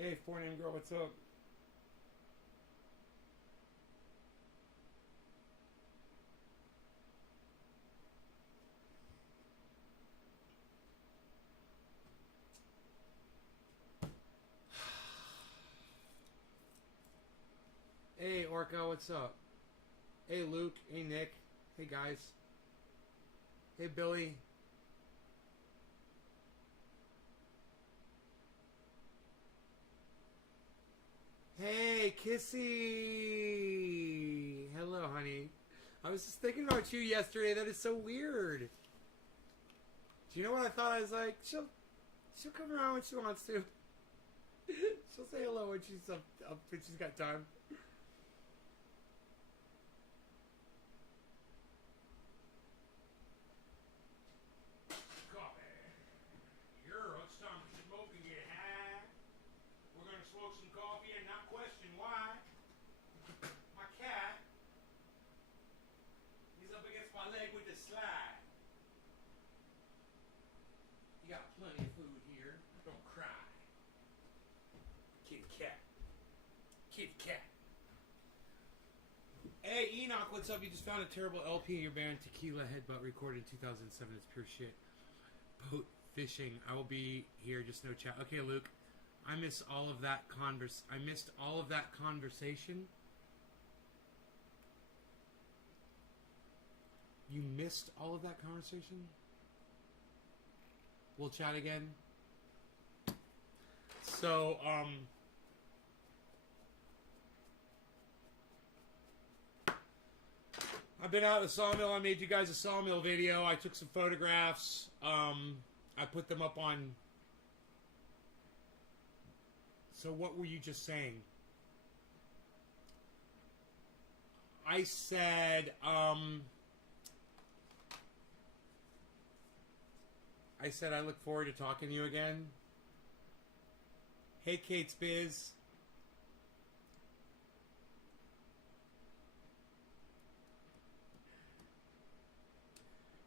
Hey, 4 name girl, what's up? Hey, Orca, what's up? Hey, Luke. Hey, Nick. Hey, guys. Hey, Billy. Hey, Kissy. Hello, honey. I was just thinking about you yesterday. That is so weird. Do you know what I thought? I was like, she'll come around when she wants to. She'll say hello when she's up when she's got time. Coffee. It's time to smoke and get high. We're gonna smoke some coffee and not question why. My cat, he's up against my leg with the slide. You got plenty of food here. Don't cry. Kitty cat. Kitty cat. Hey, Enoch, what's up? You just found a terrible LP in your band, Tequila Headbutt, recorded in 2007. It's pure shit. Boat fishing. I will be here, just no chat. Okay, Luke. I missed all of that conversation. You missed all of that conversation? We'll chat again. So, I've been out at the sawmill. I made you guys a sawmill video. I took some photographs. I put them up on... So what were you just saying? I said, I look forward to talking to you again. Hey, Kate's Biz.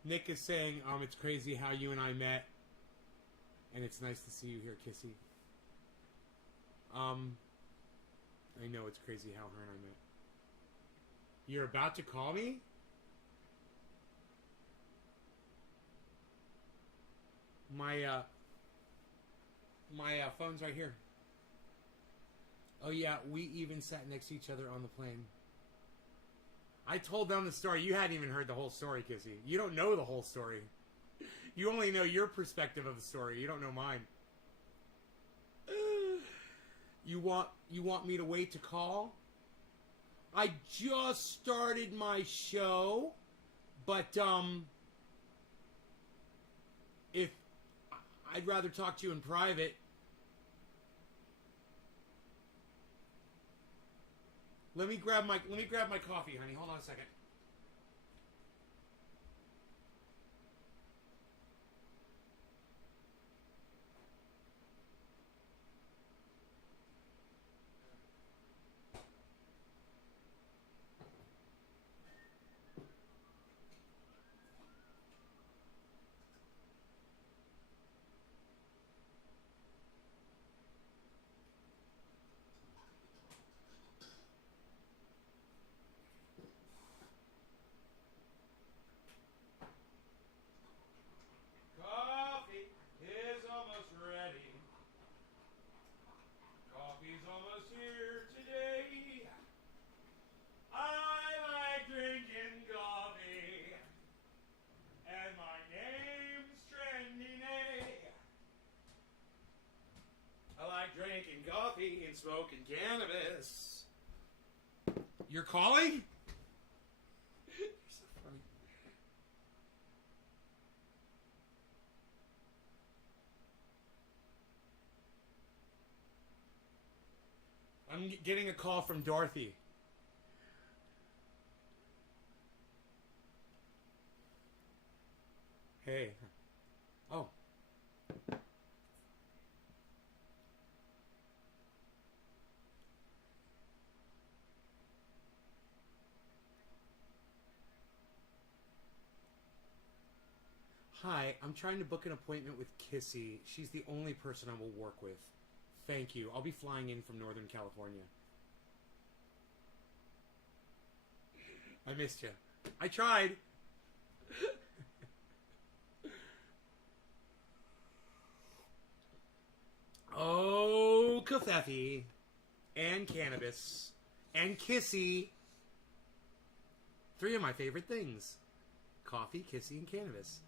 Nick is saying, it's crazy how you and I met. And it's nice to see you here, Kissy. I know it's crazy how her and I met. You're about to call me? My phone's right here. Oh yeah, we even sat next to each other on the plane. I told them the story. You hadn't even heard the whole story, Kissy. You don't know the whole story. You only know your perspective of the story. You don't know mine. You want me to wait to call? I just started my show, but if I'd rather talk to you in private. Let me grab my coffee, honey. Hold on a second. Coffee is almost ready. Coffee's almost here today. I like drinking coffee, and my name's Trendy Nay. I like drinking coffee and smoking cannabis. You're calling? You're so funny. I'm getting a call from Dorothy. Hey. Oh. Hi, I'm trying to book an appointment with Kissy. She's the only person I will work with. Thank you. I'll be flying in from Northern California. I missed you. I tried. Oh, kafefe. And cannabis. And kissy. 3 of my favorite things. Coffee, kissy, and cannabis.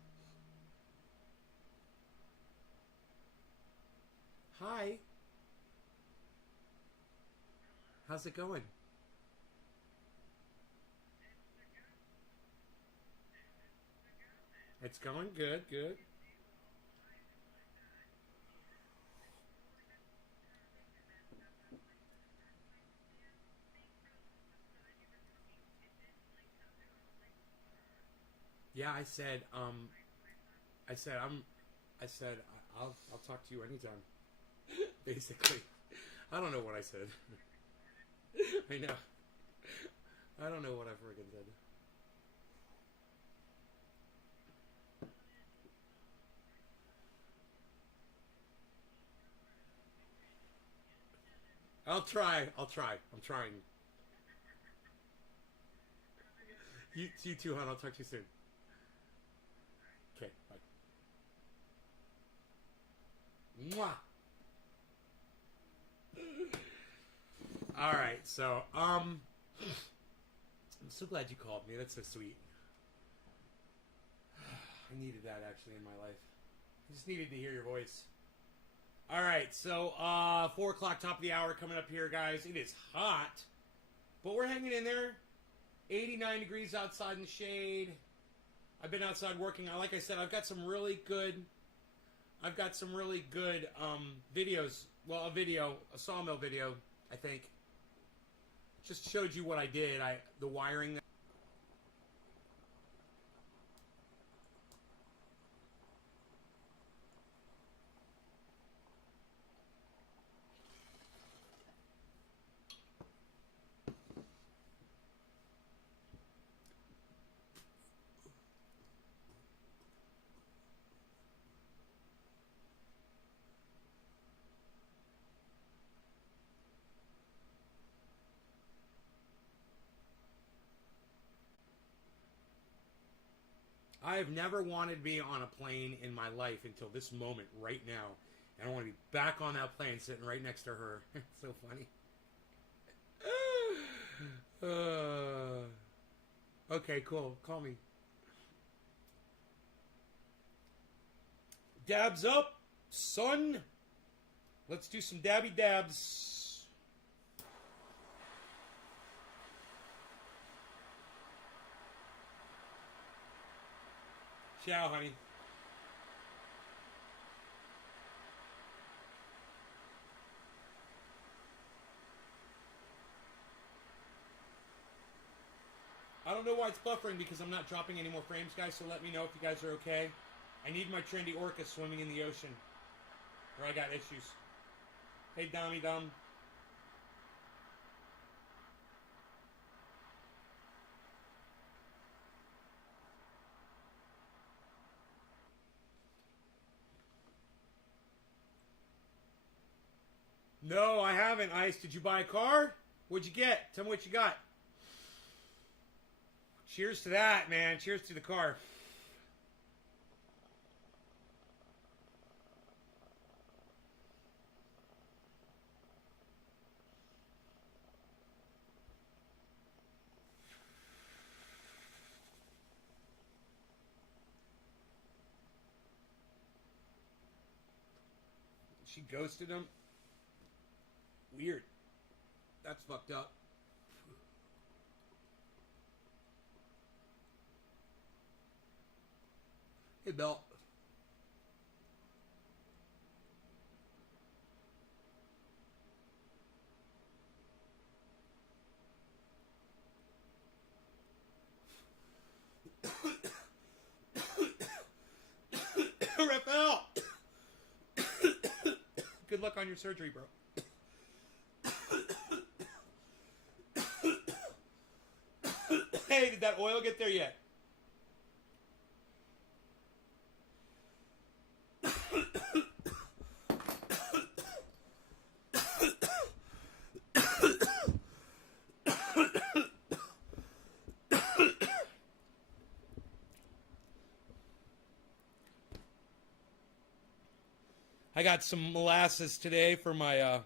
Hi. How's it going? It's going good, good. Yeah, I said I'm, I said I'll talk to you anytime. Basically, I don't know what I said. I know. I don't know what I friggin' said. I'll try. I'll try. I'm trying. You too, hon. I'll talk to you soon. Okay, bye. Mwah. All right, so I'm so glad you called me. That's so sweet. I needed that actually in my life. I just needed to hear your voice. All right, so 4 o'clock, top of the hour, coming up here, guys. It is hot, but we're hanging in there. 89 degrees outside in the shade. I've been outside working. Like I said, I've got some really good. Videos. Well, a sawmill video, I think. Just showed you what I did. The wiring. I have never wanted to be on a plane in my life until this moment right now. And I want to be back on that plane sitting right next to her. It's so funny. Okay, cool. Call me. Dabs up, son. Let's do some dabby dabs. Ciao, honey. I don't know why it's buffering because I'm not dropping any more frames, guys, so let me know if you guys are okay. I need my trendy orca swimming in the ocean, or I got issues. Hey, Dommy Dum. No, I haven't, Ice. Did you buy a car? What'd you get? Tell me what you got. Cheers to that, man. Cheers to the car. She ghosted him. Weird. That's fucked up. Hey, Bill. Raphael! Good luck on your surgery, bro. Hey, did that oil get there yet? I got some molasses today for my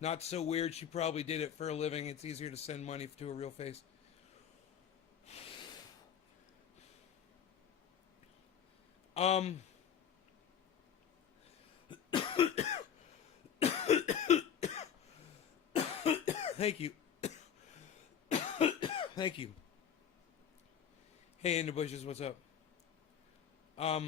not so weird. She probably did it for a living. It's easier to send money to a real face. Thank you. Thank you. Hey, in the bushes, what's up? I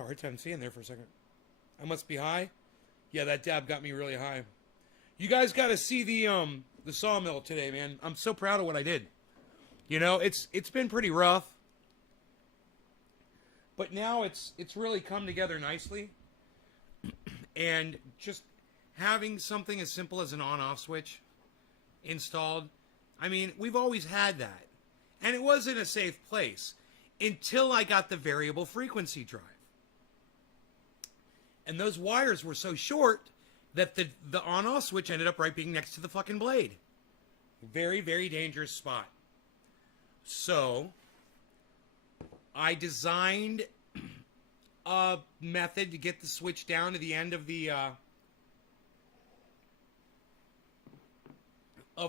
had a hard time seeing there for a second. I must be high. Yeah, that dab got me really high. You guys got to see the sawmill today, man. I'm so proud of what I did. You know, it's been pretty rough, but now it's really come together nicely. And just having something as simple as an on-off switch installed, I mean, we've always had that, and it was in a safe place until I got the variable frequency drive. And those wires were so short that the on-off switch ended up right being next to the fucking blade. Very, very dangerous spot. So, I designed a method to get the switch down to the end of the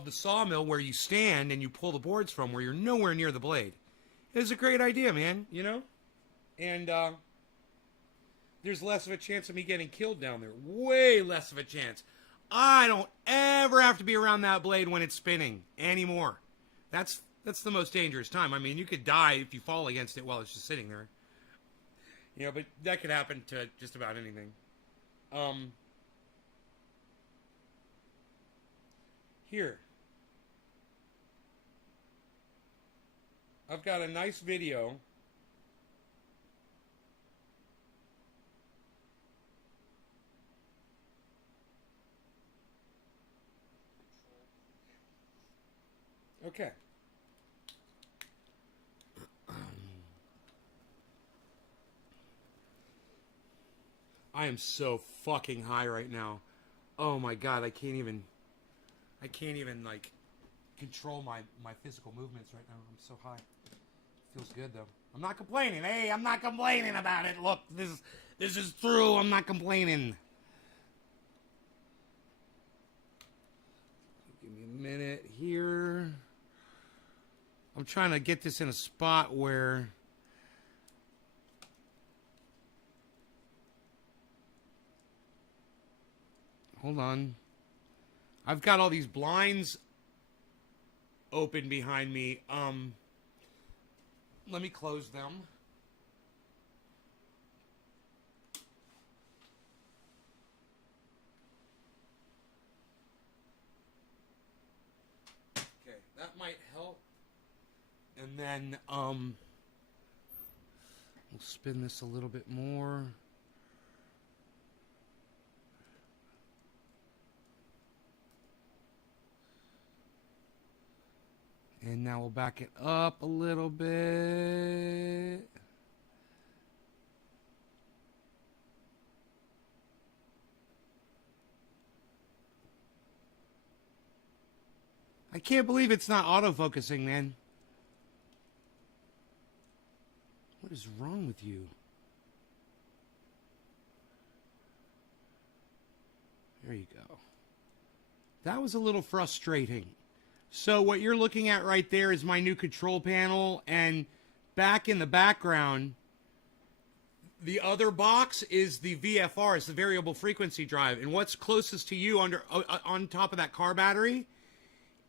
sawmill where you stand and you pull the boards from, where you're nowhere near the blade. It was a great idea, man, you know? And, there's less of a chance of me getting killed down there. Way less of a chance. I don't ever have to be around that blade when it's spinning anymore. That's the most dangerous time. I mean, you could die if you fall against it while it's just sitting there. You know, but that could happen to just about anything. Here. I've got a nice video. Okay. I am so fucking high right now. Oh my god, I can't even like control my physical movements right now. I'm so high. Feels good though. I'm not complaining. Hey, I'm not complaining about it. Look, this is true. I'm not complaining. Give me a minute here. I'm trying to get this in a spot where hold on. I've got all these blinds open behind me. Let me close them. Okay, that might help. And then, we'll spin this a little bit more. And now we'll back it up a little bit. I can't believe it's not autofocusing, man. What is wrong with you? There you go. That was a little frustrating. So what you're looking at right there is my new control panel, and back in the background, the other box is the VFR, it's the variable frequency drive, and what's closest to you under on top of that car battery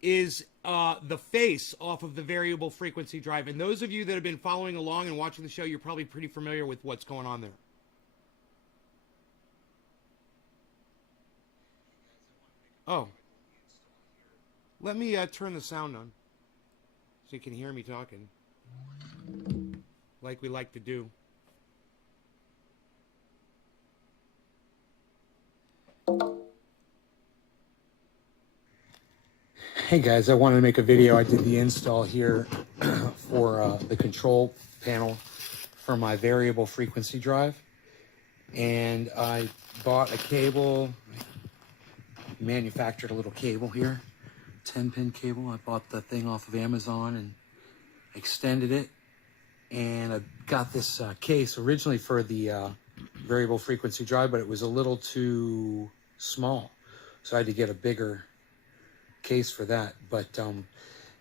is the face off of the variable frequency drive. And those of you that have been following along and watching the show, you're probably pretty familiar with what's going on there. Oh. Let me turn the sound on so you can hear me talking like we like to do. Hey guys, I wanted to make a video. I did the install here for the control panel for my variable frequency drive, and I bought a cable, manufactured a little cable here, 10-pin cable. I bought the thing off of Amazon and extended it. And I got this case originally for the variable frequency drive, but it was a little too small. So I had to get a bigger case for that. But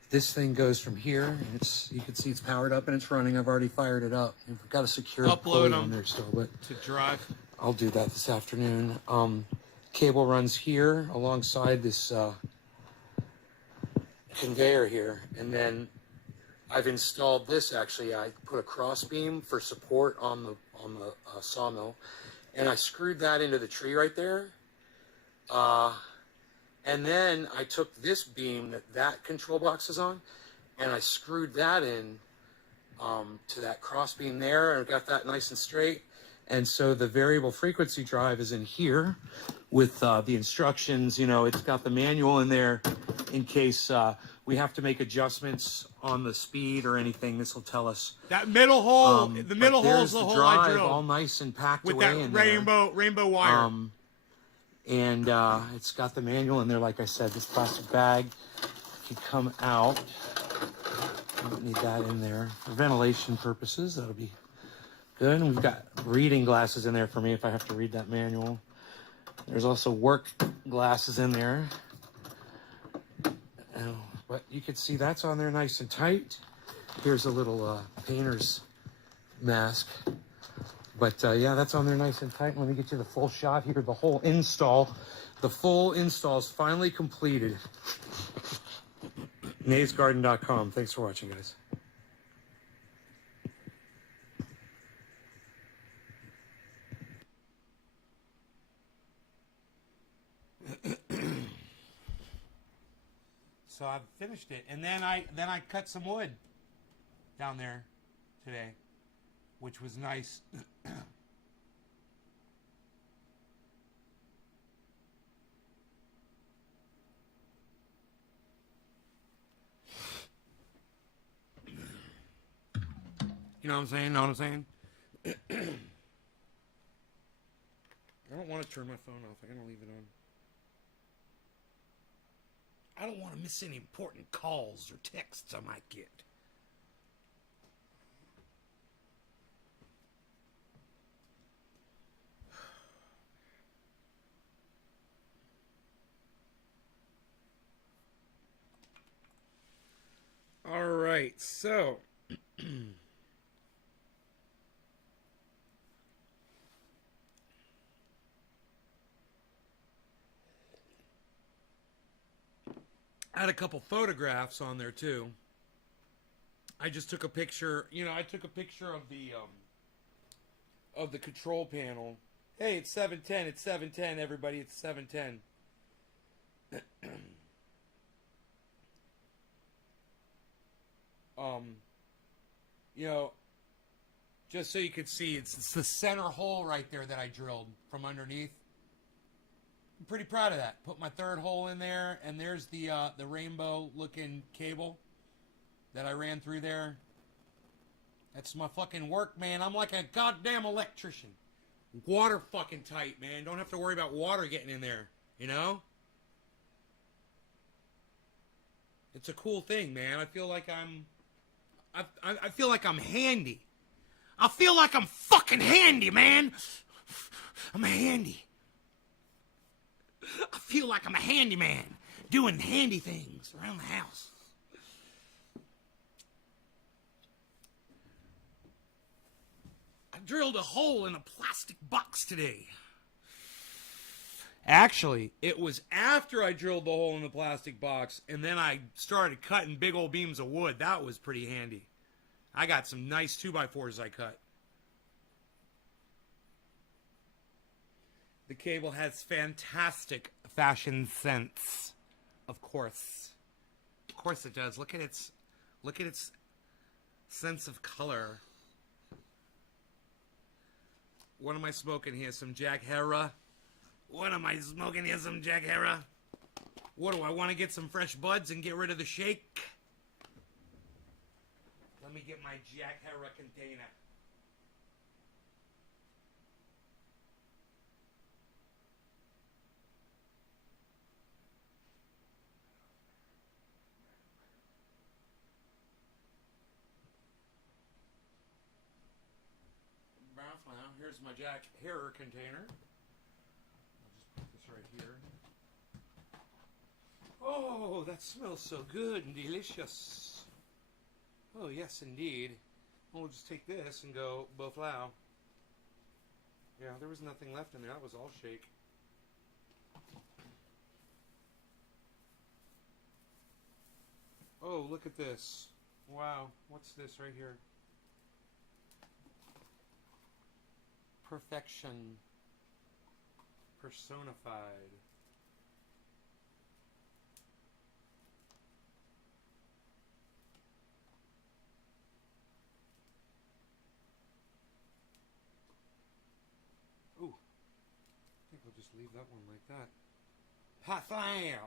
this thing goes from here, and you can see it's powered up and it's running. I've already fired it up. I've got a secure pulley on there still, but to drive. I'll do that this afternoon. Cable runs here alongside this conveyor here, and then I've installed this. Actually, I put a cross beam for support on the sawmill, and I screwed that into the tree right there. And then I took this beam that control box is on, and I screwed that in to that cross beam there, and got that nice and straight. And so the variable frequency drive is in here with the instructions. You know, it's got the manual in there in case we have to make adjustments on the speed or anything. This will tell us. That middle hole, the middle hole is the hole I drilled. All nice and packed with away that rainbow wire. And it's got the manual in there. Like I said, this plastic bag can come out. I don't need that in there for ventilation purposes. That'll be good. And we've got reading glasses in there for me if I have to read that manual. There's also work glasses in there. But you can see that's on there nice and tight. Here's a little painter's mask. But yeah, that's on there nice and tight. Let me get you the full shot here. The whole install. The full install is finally completed. NaysGarden.com. Thanks for watching, guys. So I've finished it, and then I cut some wood down there today, which was nice. You know what I'm saying? Know what I'm saying? I don't want to turn my phone off. I'm going to leave it on. I don't want to miss any important calls or texts I might get. All right, so I had a couple photographs on there too. I just took a picture. You know, I took a picture of the control panel. Hey, it's 7:10. It's 7:10. Everybody, it's 7:10. You know, just so you could see, it's the center hole right there that I drilled from underneath. I'm pretty proud of that. Put my third hole in there, and there's the rainbow-looking cable that I ran through there. That's my fucking work, man. I'm like a goddamn electrician. Water fucking tight, man. Don't have to worry about water getting in there, you know? It's a cool thing, man. I feel like I feel like I'm handy. I feel like I'm fucking handy, man. I'm handy. I feel like I'm a handyman doing handy things around the house. I drilled a hole in a plastic box today. Actually, it was after I drilled the hole in the plastic box, and then I started cutting big old beams of wood. That was pretty handy. I got some nice 2x4s I cut. The cable has fantastic fashion sense. Of course. Of course it does. Look at its sense of color. What am I smoking here? Some Jack Herer? What am I smoking here? Some Jack Herer? What do I want to get some fresh buds and get rid of the shake? Let me get my Jack Herer container. here's my Jack Herer container. I'll just put this right here. Oh, that smells so good and delicious. Oh, yes, indeed. We'll just take this and go boflow. Yeah, there was nothing left in there. That was all shake. Oh, look at this. Wow, what's this right here? Perfection. Personified. Ooh. I think I'll just leave that one like that. Parfum.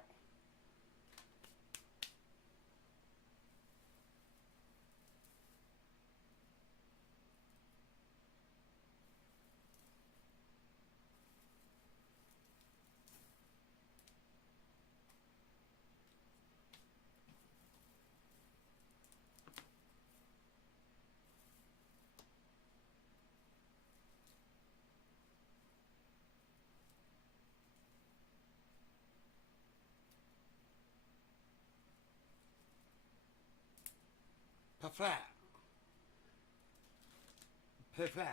Parfum. Parfum.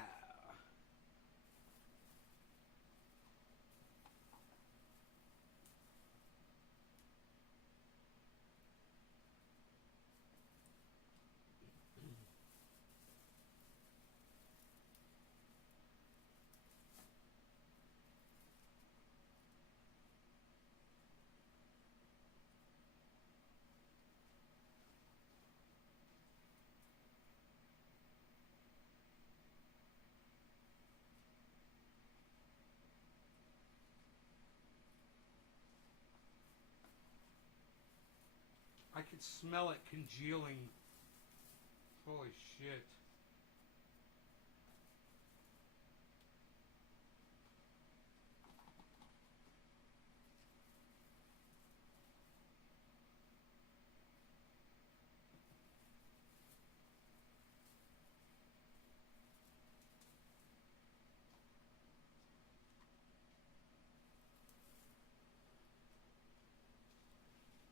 I could smell it congealing. Holy shit.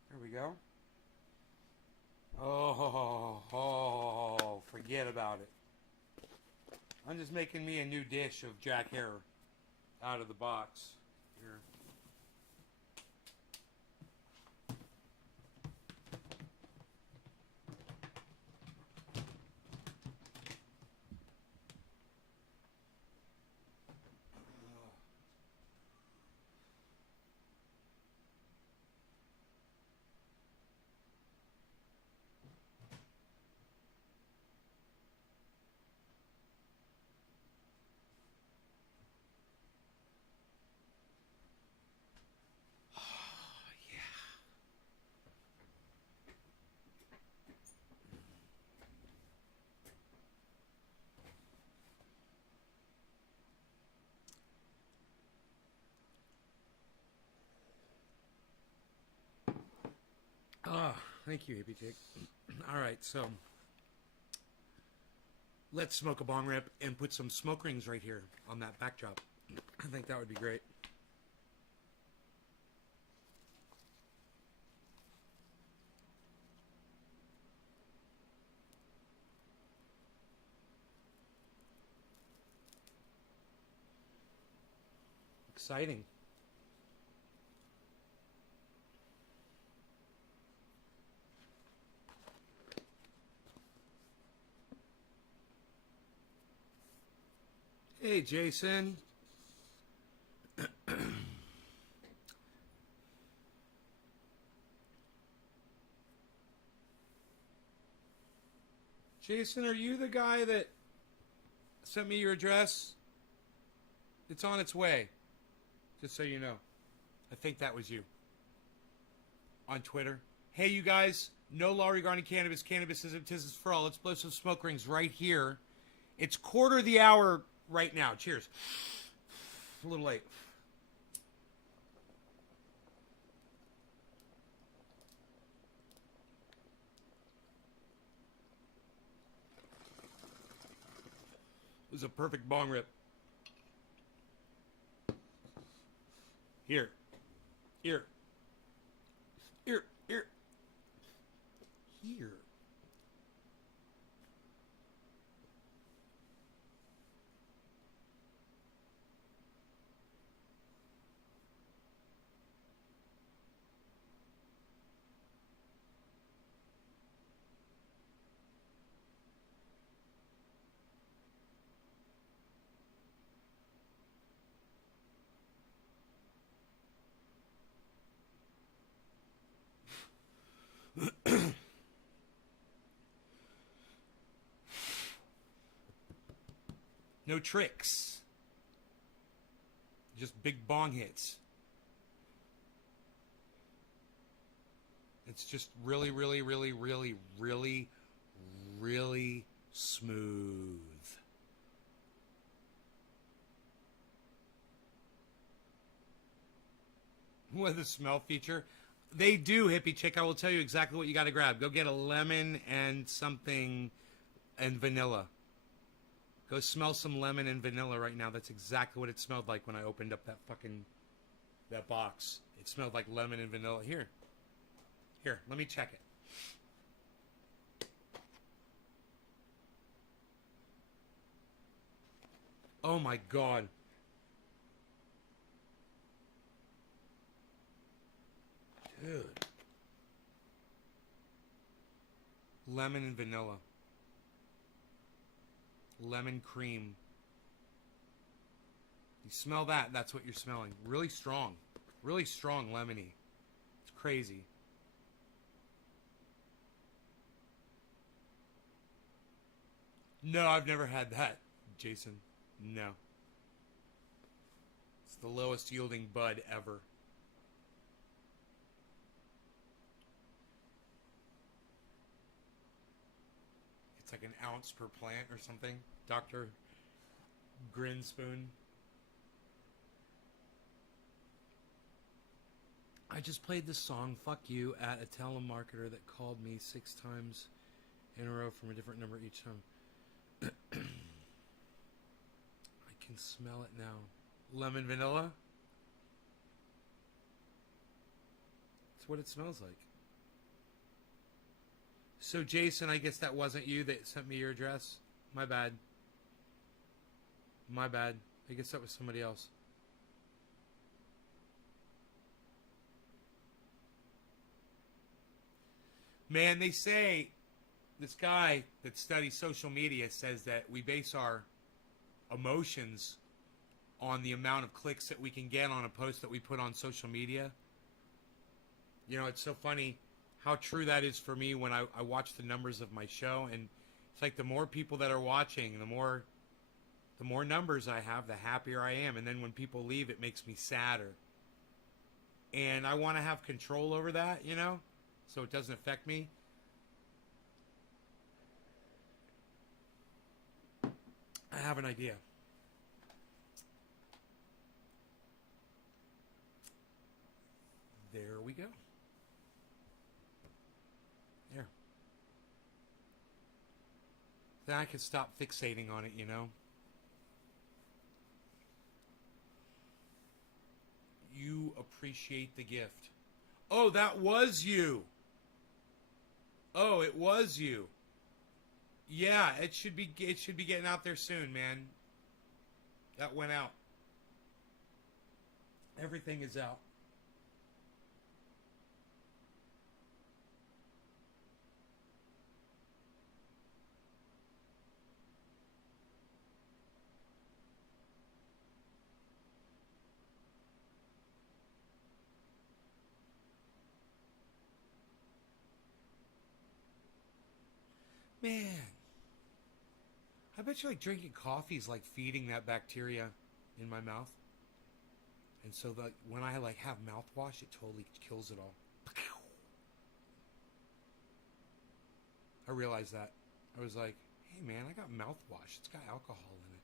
There we go. Oh, forget about it. I'm just making me a new dish of Jack Herer out of the box. Here. Oh, thank you, Hippie Chick. All right, so let's smoke a bong rip and put some smoke rings right here on that backdrop. I think that would be great. Exciting. Hey, Jason. Jason, are you the guy that sent me your address? It's on its way. Just so you know. I think that was you. On Twitter. Hey, you guys. No law regarding cannabis. Cannabis is for all. Let's blow some smoke rings right here. It's quarter of the hour right now. Cheers. A little late. It was a perfect bong rip. Here. Here. Here. Here. Here. No tricks. Just big bong hits. It's just really, really, really, really, really, really smooth. With a smell feature. They do, hippie chick. I will tell you exactly what you got to grab. Go get a lemon and something and vanilla. Go smell some lemon and vanilla right now. That's exactly what it smelled like when I opened up that box. It smelled like lemon and vanilla. Here, let me check it. Oh my God. Dude. Lemon and vanilla. Lemon cream. You smell that? That's what you're smelling. Really strong. Really strong lemony. It's crazy. No, I've never had that, Jason. No. It's the lowest yielding bud ever. It's like an ounce per plant or something. Dr. Grinspoon. I just played this song, Fuck You, at a telemarketer that called me 6 times in a row from a different number each time. I can smell it now. Lemon vanilla? It's what it smells like. So, Jason, I guess that wasn't you that sent me your address? My bad. My bad. I guess that was somebody else. Man, they say, this guy that studies social media says that we base our emotions on the amount of clicks that we can get on a post that we put on social media. You know, it's so funny how true that is for me when I watch the numbers of my show, and it's like the more people that are watching, the more numbers I have, the happier I am. And then when people leave, it makes me sadder. And I want to have control over that, you know, so it doesn't affect me. I have an idea. There we go. There. Then I can stop fixating on it, you know. You appreciate the gift. Oh, that was you. Oh, it was you. Yeah, it should be getting out there soon, man. That went out. Everything is out. Man, I bet you like drinking coffee is like feeding that bacteria in my mouth. And so that when I like have mouthwash, it totally kills it all. I realized that. I was like, hey man, I got mouthwash. It's got alcohol in it.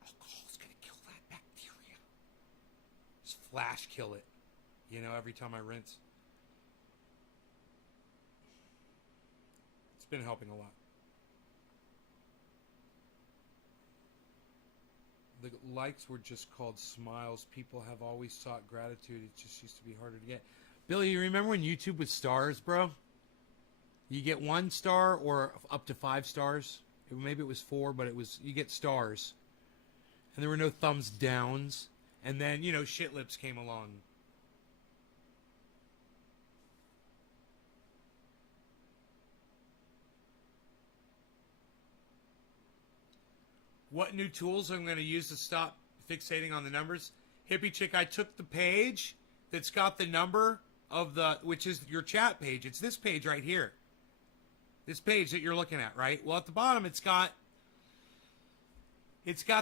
Alcohol's gonna kill that bacteria. Just flash kill it. You know, every time I rinse. It's been helping a lot. The likes were just called smiles. People have always sought gratitude. It just used to be harder to get. Billy, you remember when YouTube was stars, bro? You get 1 star or up to 5 stars. Maybe it was 4, but it was, you get stars. And there were no thumbs downs. And then, you know, shit lips came along. What new tools I'm going to use to stop fixating on the numbers? Hippie Chick, I took the page that's got the number of the, which is your chat page. It's this page right here. This page that you're looking at, right? Well, at the bottom, it's got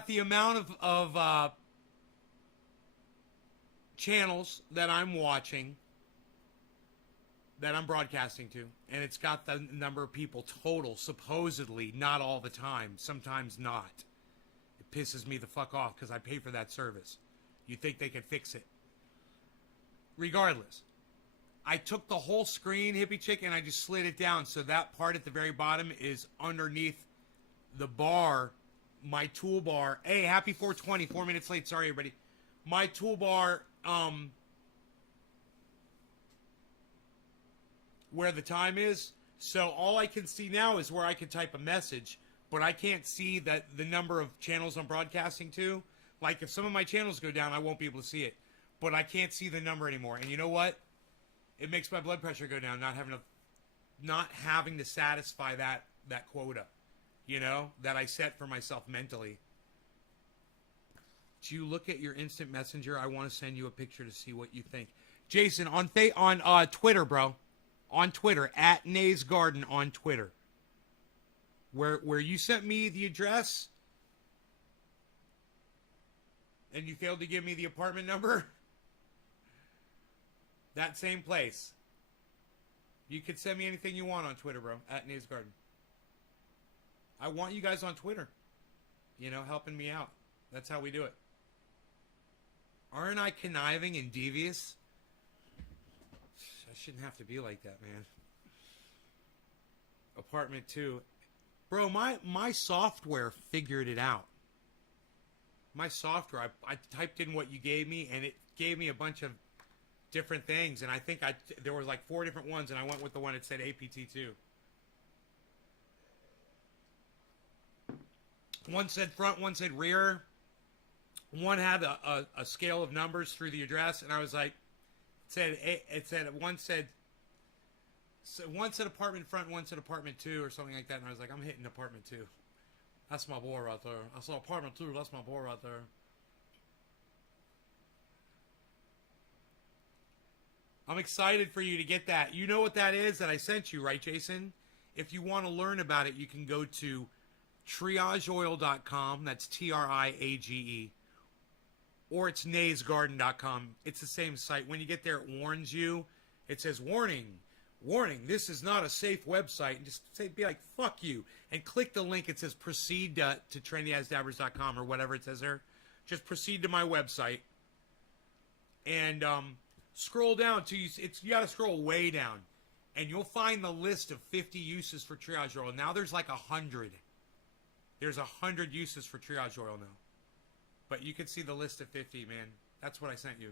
the amount of channels that I'm watching, that I'm broadcasting to, and it's got the number of people total, supposedly, not all the time, sometimes not. It pisses me the fuck off because I pay for that service. You think they could fix it. Regardless, I took the whole screen, Hippie Chick, and I just slid it down so that part at the very bottom is underneath the bar, my toolbar. Hey, happy 420, 4 minutes late. Sorry, everybody. My toolbar, where the time is. So all I can see now is where I can type a message, but I can't see that the number of channels I'm broadcasting to. Like if some of my channels go down, I won't be able to see it, but I can't see the number anymore. And you know what? It makes my blood pressure go down, not having to satisfy that quota, you know, that I set for myself mentally. Do you look at your instant messenger? I want to send you a picture to see what you think. Jason, on Twitter, bro. On Twitter, at Nays Garden on Twitter. Where you sent me the address and you failed to give me the apartment number. That same place. You could send me anything you want on Twitter, bro. At Nays Garden. I want you guys on Twitter. You know, helping me out. That's how we do it. Aren't I conniving and devious? I shouldn't have to be like that, man. Apartment 2. Bro, my software figured it out. My software, I typed in what you gave me, and it gave me a bunch of different things, and I think there were like 4 different ones, and I went with the one that said APT2. One said front, one said rear. One had a scale of numbers through the address, and I was like, one said apartment front, one said apartment 2 or something like that, and I was like, I'm hitting apartment 2. That's my boy right there. I saw apartment 2, that's my boy right there. I'm excited for you to get that. You know what that is that I sent you, right, Jason? If you want to learn about it, you can go to triageoil.com. That's TRIAGE. Or it's naysgarden.com. It's the same site. When you get there, it warns you. It says, warning, this is not a safe website. And just be like, fuck you. And click the link. It says proceed to trendyasdabbers.com or whatever it says there. Just proceed to my website. And scroll down to you got to scroll way down, and you'll find the list of 50 uses for triage oil. Now there's like 100. There's 100 uses for triage oil now, but you can see the list of 50, man. That's what I sent you.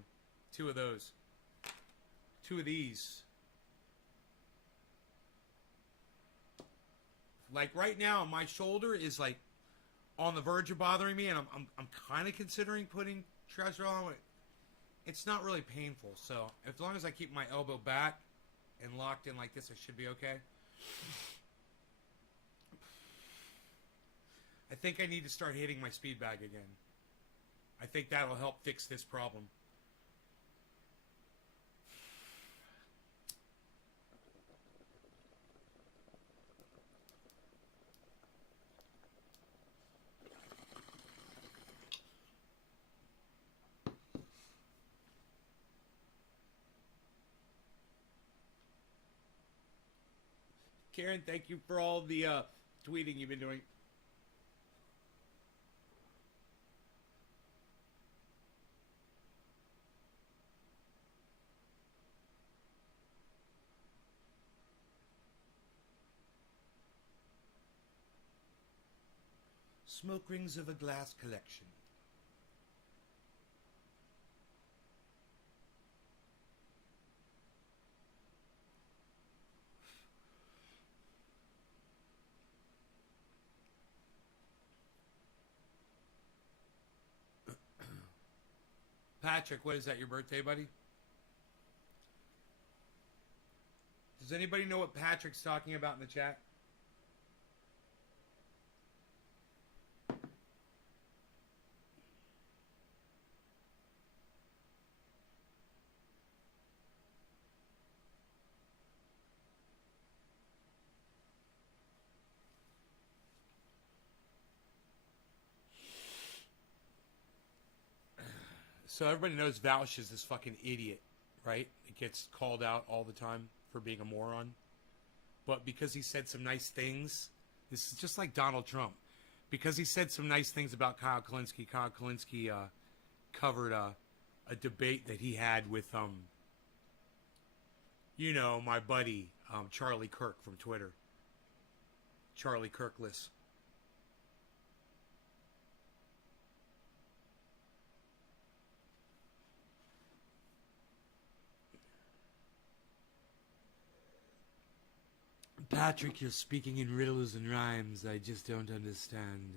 2 of those. 2 of these. Like right now, my shoulder is like on the verge of bothering me, and I'm kind of considering putting triage oil on it. It's not really painful, so as long as I keep my elbow back and locked in like this, I should be okay. I think I need to start hitting my speed bag again. I think that'll help fix this problem. Karen, thank you for all the tweeting you've been doing. Smoke Rings of a Glass collection. Patrick, what is that, your birthday, buddy? Does anybody know what Patrick's talking about in the chat? So everybody knows Vouch is this fucking idiot, right? It gets called out all the time for being a moron. But because he said some nice things, this is just like Donald Trump. Because he said some nice things about Kyle Kalinske covered a debate that he had with, you know, my buddy, Charlie Kirk from Twitter. Charlie Kirkless. Patrick, you're speaking in riddles and rhymes. I just don't understand.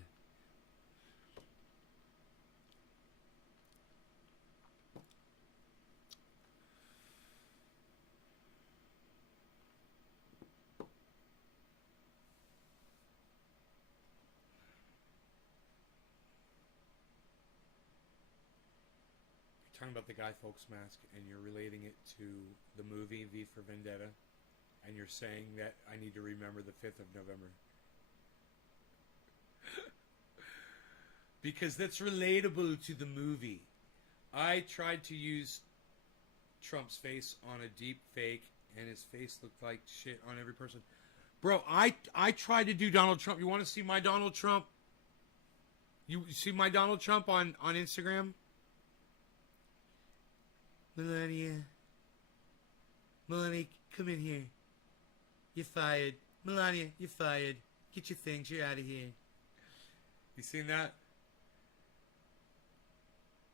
You're talking about the Guy Fawkes mask, and you're relating it to the movie V for Vendetta. And you're saying that I need to remember the 5th of November. Because that's relatable to the movie. I tried to use Trump's face on a deep fake, and his face looked like shit on every person. Bro, I tried to do Donald Trump. You want to see my Donald Trump? You see my Donald Trump on Instagram? Melania, come in here. You're fired. Melania, you're fired. Get your things. You're out of here. You seen that?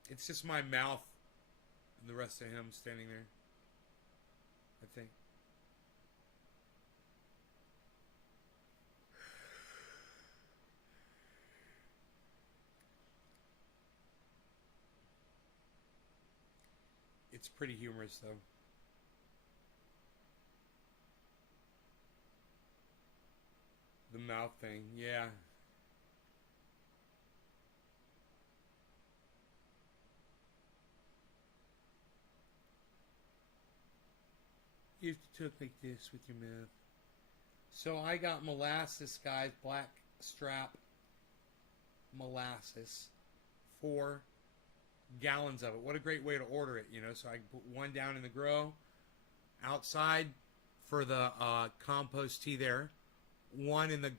It's just my mouth and the rest of him standing there. I think. It's pretty humorous, though. The mouth thing, yeah. You have to talk like this with your mouth. So I got molasses, guys. Black strap molasses. 4 gallons of it. What a great way to order it, you know. So I put 1 down in the grow. Outside for the compost tea there. 1 in the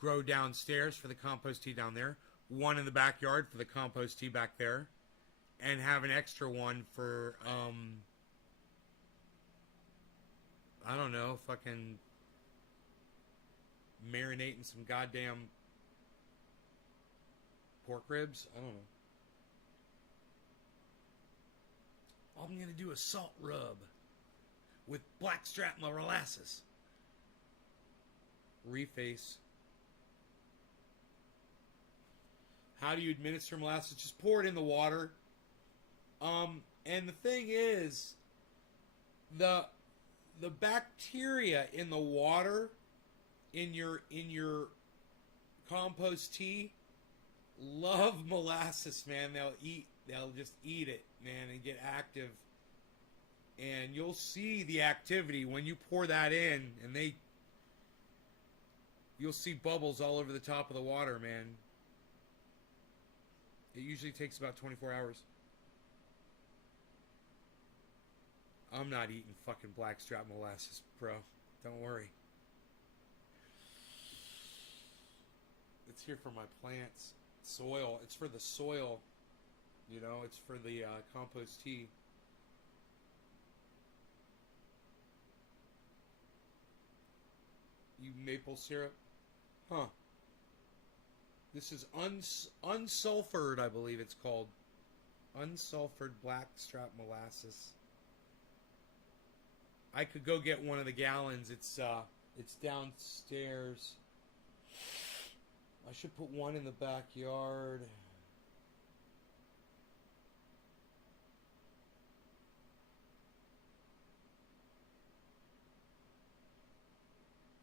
grow downstairs for the compost tea down there. 1 in the backyard for the compost tea back there. And have an extra one for, I don't know, fucking marinating some goddamn pork ribs. I don't know. I'm going to do a salt rub with blackstrap molasses. Reface. How do you administer molasses? Just pour it in the water. And the thing is, the bacteria in the water in your compost tea love molasses, man. They'll just eat it, man, and get active. And you'll see the activity when you pour that in, and you'll see bubbles all over the top of the water, man. It usually takes about 24 hours. I'm not eating fucking blackstrap molasses, bro. Don't worry. It's here for my plants. Soil. It's for the soil. You know, it's for the compost tea. You maple syrup? Huh. This is unsulfured, I believe it's called. Unsulfured blackstrap molasses. I could go get 1 of the gallons. It's downstairs. I should put 1 in the backyard.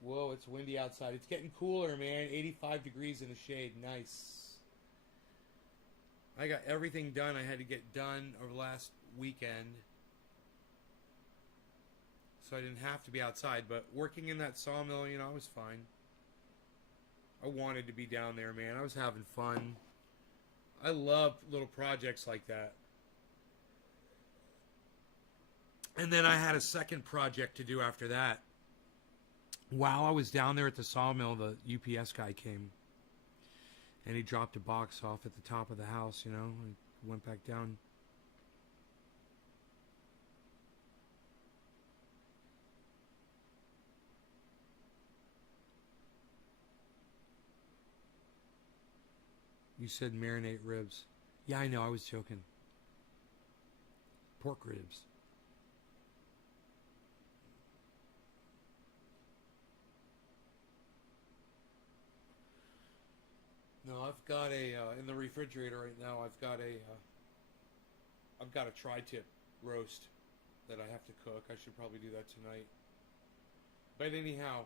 Whoa, it's windy outside. It's getting cooler, man. 85 degrees in the shade. Nice. I got everything done I had to get done over the last weekend. So I didn't have to be outside. But working in that sawmill, you know, I was fine. I wanted to be down there, man. I was having fun. I love little projects like that. And then I had a second project to do after that. While I was down there at the sawmill, the UPS guy came. And he dropped a box off at the top of the house, you know. And went back down. You said marinate ribs. Yeah, I know. I was joking. Pork ribs. No, I've got a in the refrigerator right now. I've got a tri-tip roast that I have to cook. I should probably do that tonight. But anyhow,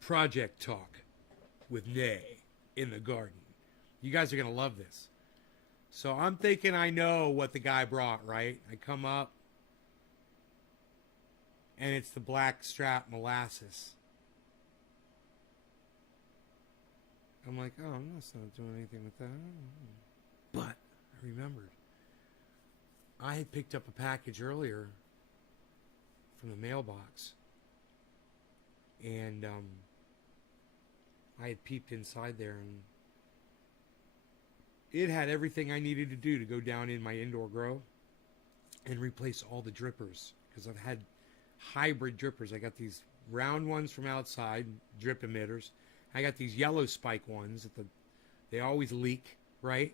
project talk with Nay in the garden. You guys are gonna love this. So I'm thinking I know what the guy brought, right? I come up, and it's the black strap molasses. I'm like, oh, I'm not doing anything with that. But I remembered. I had picked up a package earlier from the mailbox. And I had peeped inside there, and it had everything I needed to do to go down in my indoor grow and replace all the drippers. Because I've had hybrid drippers. I got these round ones from outside, drip emitters. I got these yellow spike ones that they always leak, right?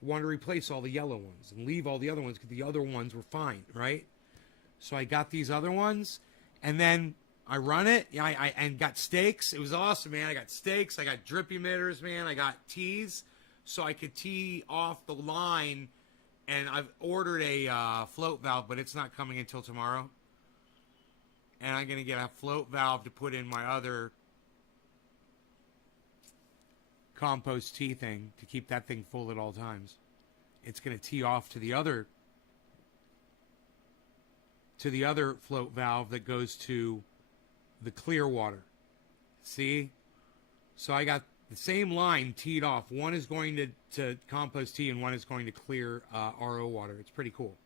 I wanted to replace all the yellow ones and leave all the other ones because the other ones were fine, right? So I got these other ones, and then I run it. And got stakes. It was awesome, man. I got stakes. I got drip emitters, man. I got tees, so I could tee off the line. And I've ordered a float valve, but it's not coming until tomorrow. And I'm gonna get a float valve to put in my other compost tee thing to keep that thing full at all times. It's going to tee off to the other float valve that goes to the clear water. See? So I got the same line teed off. One is going to compost tea and one is going to clear RO water. It's pretty cool.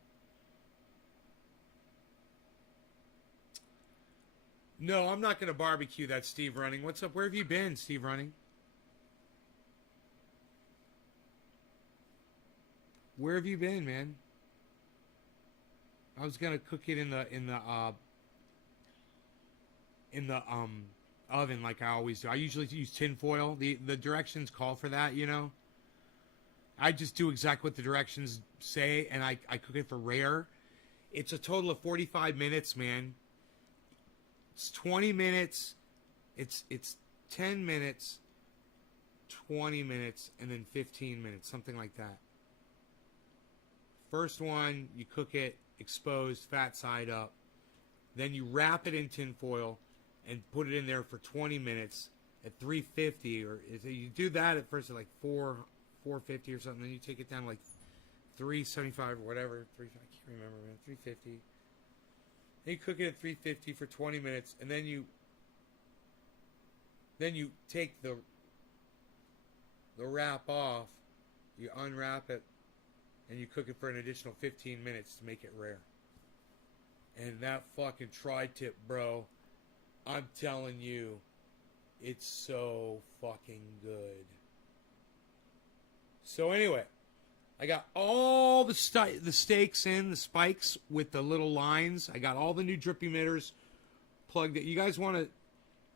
No, I'm not going to barbecue that, Steve Running. What's up? Where have you been, Steve Running? Where have you been, man? I was gonna cook it in the oven like I always do. I usually use tin foil. The directions call for that, you know. I just do exactly what the directions say, and I cook it for rare. It's a total of 45 minutes, man. It's 20 minutes. It's 10 minutes, 20 minutes, and then 15 minutes, something like that. First one, you cook it exposed, fat side up. Then you wrap it in tin foil and put it in there for 20 minutes at 350. Or you do that at first at like 450 or something. Then you take it down to like 375 or whatever. I can't remember, man. 350. Then you cook it at 350 for 20 minutes, and then you take the wrap off. You unwrap it. And you cook it for an additional 15 minutes to make it rare. And that fucking tri-tip, bro, I'm telling you, it's so fucking good. So anyway, I got all the stakes in, the spikes with the little lines. I got all the new drip emitters plugged in. You guys want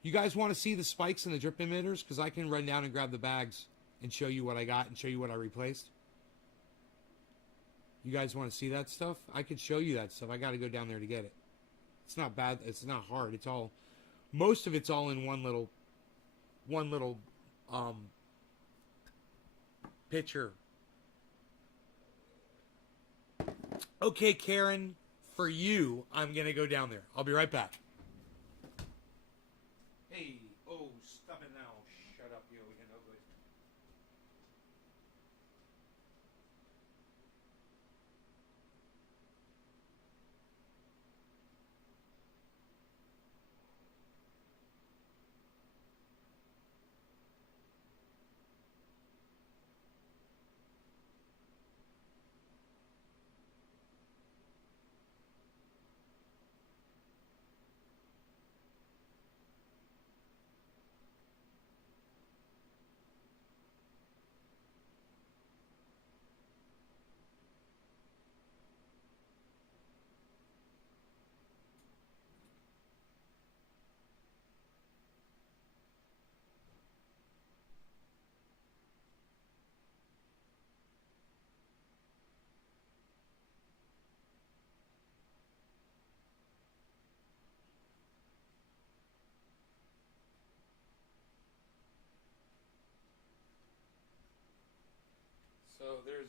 to see the spikes and the drip emitters? Because I can run down and grab the bags and show you what I got and show you what I replaced. You guys want to see that stuff? I could show you that stuff. I got to go down there to get it. It's not bad. It's not hard. It's all, most of it's all in one little picture. Okay, Karen, for you, I'm going to go down there. I'll be right back.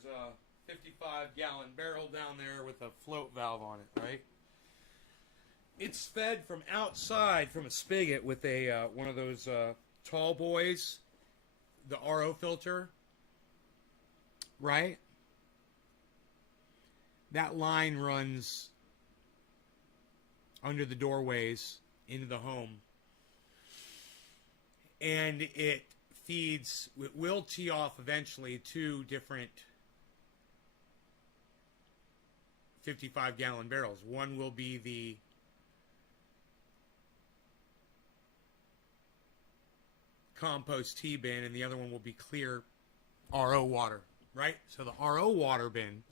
there's a 55-gallon barrel down there with a float valve on it, right? It's fed from outside from a spigot with a one of those tall boys, the RO filter, right? That line runs under the doorways into the home, and it feeds, it will tee off eventually 2 different 55-gallon barrels. One will be the compost tea bin, and the other one will be clear RO water, right? So the RO water bin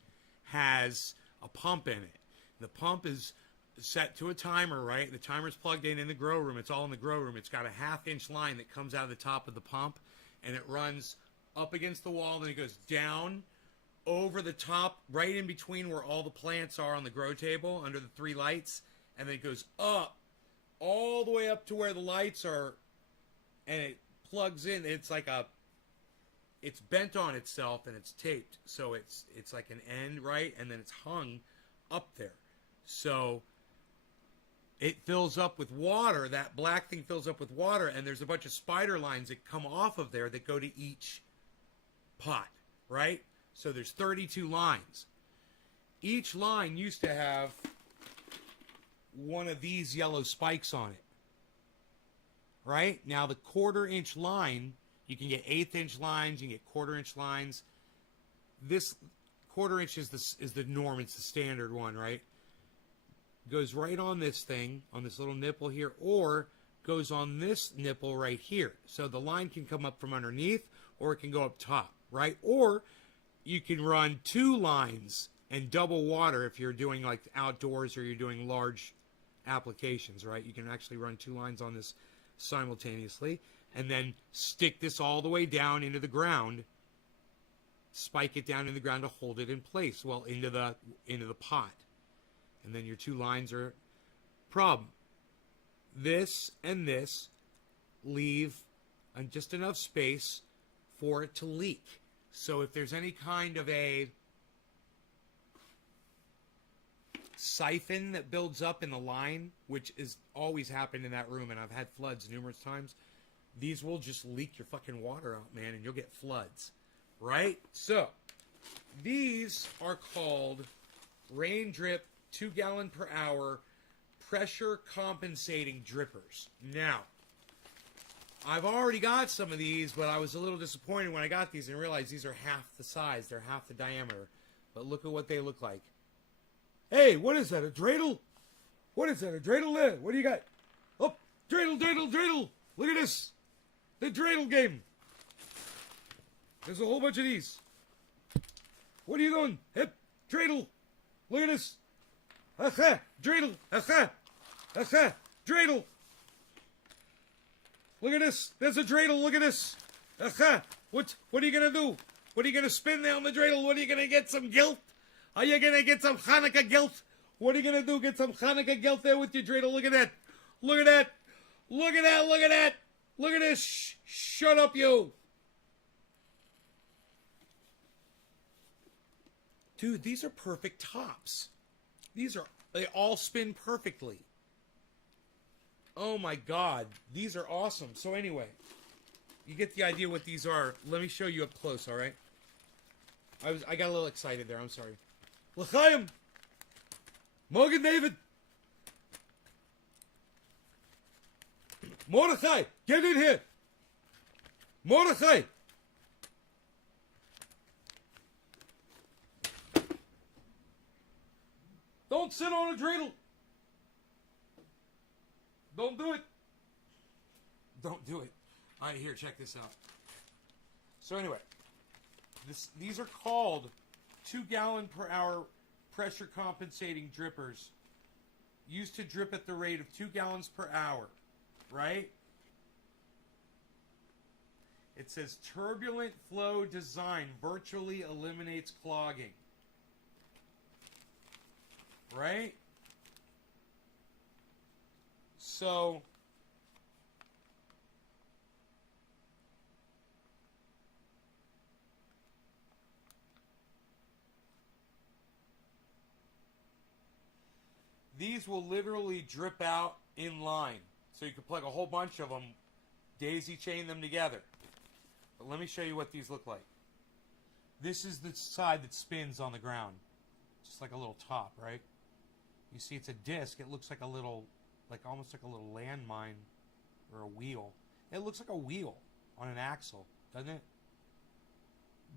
has a pump in it. The pump is set to a timer, right? The timer's plugged in the grow room. It's all in the grow room. It's got a 1/2-inch line that comes out of the top of the pump, and it runs up against the wall, then it goes down over the top, right in between where all the plants are on the grow table, under the 3 lights, and then it goes up, all the way up to where the lights are, and it plugs in. It's like it's bent on itself, and it's taped, so it's like an end, right? And then it's hung up there. So it fills up with water. That black thing fills up with water, and there's a bunch of spider lines that come off of there that go to each pot, right? So there's 32 lines. Each line used to have one of these yellow spikes on it, right? Now the 1/4-inch line, you can get 1/8-inch lines, you can get 1/4-inch lines. This 1/4-inch is the norm. It's the standard one, right? Goes right on this thing, on this little nipple here, or goes on this nipple right here. So the line can come up from underneath, or it can go up top, right? Or you can run 2 lines and double water if you're doing like outdoors or you're doing large applications, right? You can actually run 2 lines on this simultaneously, and then stick this all the way down into the ground, spike it down in the ground to hold it in place, well, into the pot. And then your 2 lines are problem. This and this leave just enough space for it to leak. So if there's any kind of a siphon that builds up in the line, which is always happened in that room, and I've had floods numerous times, these will just leak your fucking water out, man, and you'll get floods, right? So these are called rain drip 2-gallon per hour pressure compensating drippers. Now, I've already got some of these, but I was a little disappointed when I got these and realized these are half the size. They're half the diameter. But look at what they look like. Hey, what is that, a dreidel? What is that, a dreidel there? What do you got? Oh, dreidel, dreidel, dreidel. Look at this. The dreidel game. There's a whole bunch of these. What are you doing? Hip, dreidel. Look at this. Aha, dreidel. Aha, aha, dreidel. Look at this. There's a dreidel. Look at this. Aha. What are you going to do? What are you going to spin there on the dreidel? What are you going to get, some guilt? Are you going to get some Hanukkah guilt? What are you going to do? Get some Hanukkah guilt there with your dreidel? Look at that. Look at that. Look at that. Look at that. Look at this. Shut up, you. Dude, these are perfect tops. They all spin perfectly. Oh my God, these are awesome. So anyway, you get the idea what these are. Let me show you up close, all right? I got a little excited there, I'm sorry. L'chaim! Morgan David! Mordechai, get in here! Mordechai! Don't sit on a dreidel! Don't do it. Don't do it. All right, here, check this out. So anyway, these are called 2-gallon per hour pressure compensating drippers, used to drip at the rate of 2 gallons per hour, right? It says turbulent flow design virtually eliminates clogging, right? So, these will literally drip out in line. So you can plug a whole bunch of them, daisy chain them together. But let me show you what these look like. This is the side that spins on the ground. Just like a little top, right? You see it's a disc. It looks like a little, like almost like a little landmine or a wheel. It looks like a wheel on an axle, doesn't it?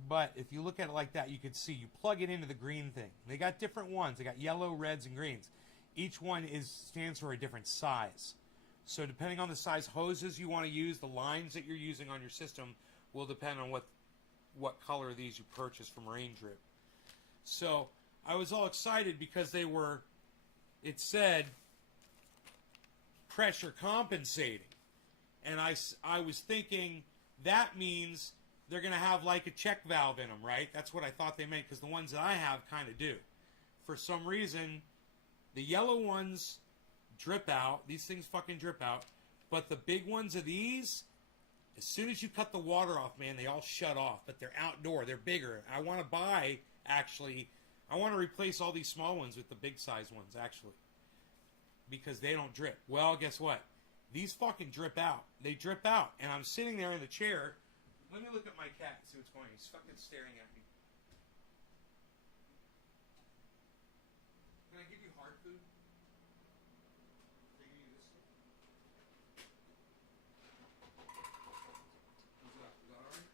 But if you look at it like that, you can see you plug it into the green thing. They got different ones. They got yellow, reds, and greens. Each one stands for a different size. So depending on the size hoses you want to use, the lines that you're using on your system will depend on what color of these you purchase from Rain Drip. So I was all excited because it said pressure compensating. And I was thinking that means they're going to have like a check valve in them, right? That's what I thought they meant, because the ones that I have kind of do. For some reason, the yellow ones drip out. These things fucking drip out. But the big ones of these, as soon as you cut the water off, man, they all shut off. But they're outdoor. They're bigger. I want to buy, actually, I want to replace all these small ones with the big size ones, actually. Because they don't drip. Well, guess what? These fucking drip out. They drip out. And I'm sitting there in the chair. Let me look at my cat and see what's going on. He's fucking staring at me. Can I give you hard food? Can I give you this stuff? Is that all right?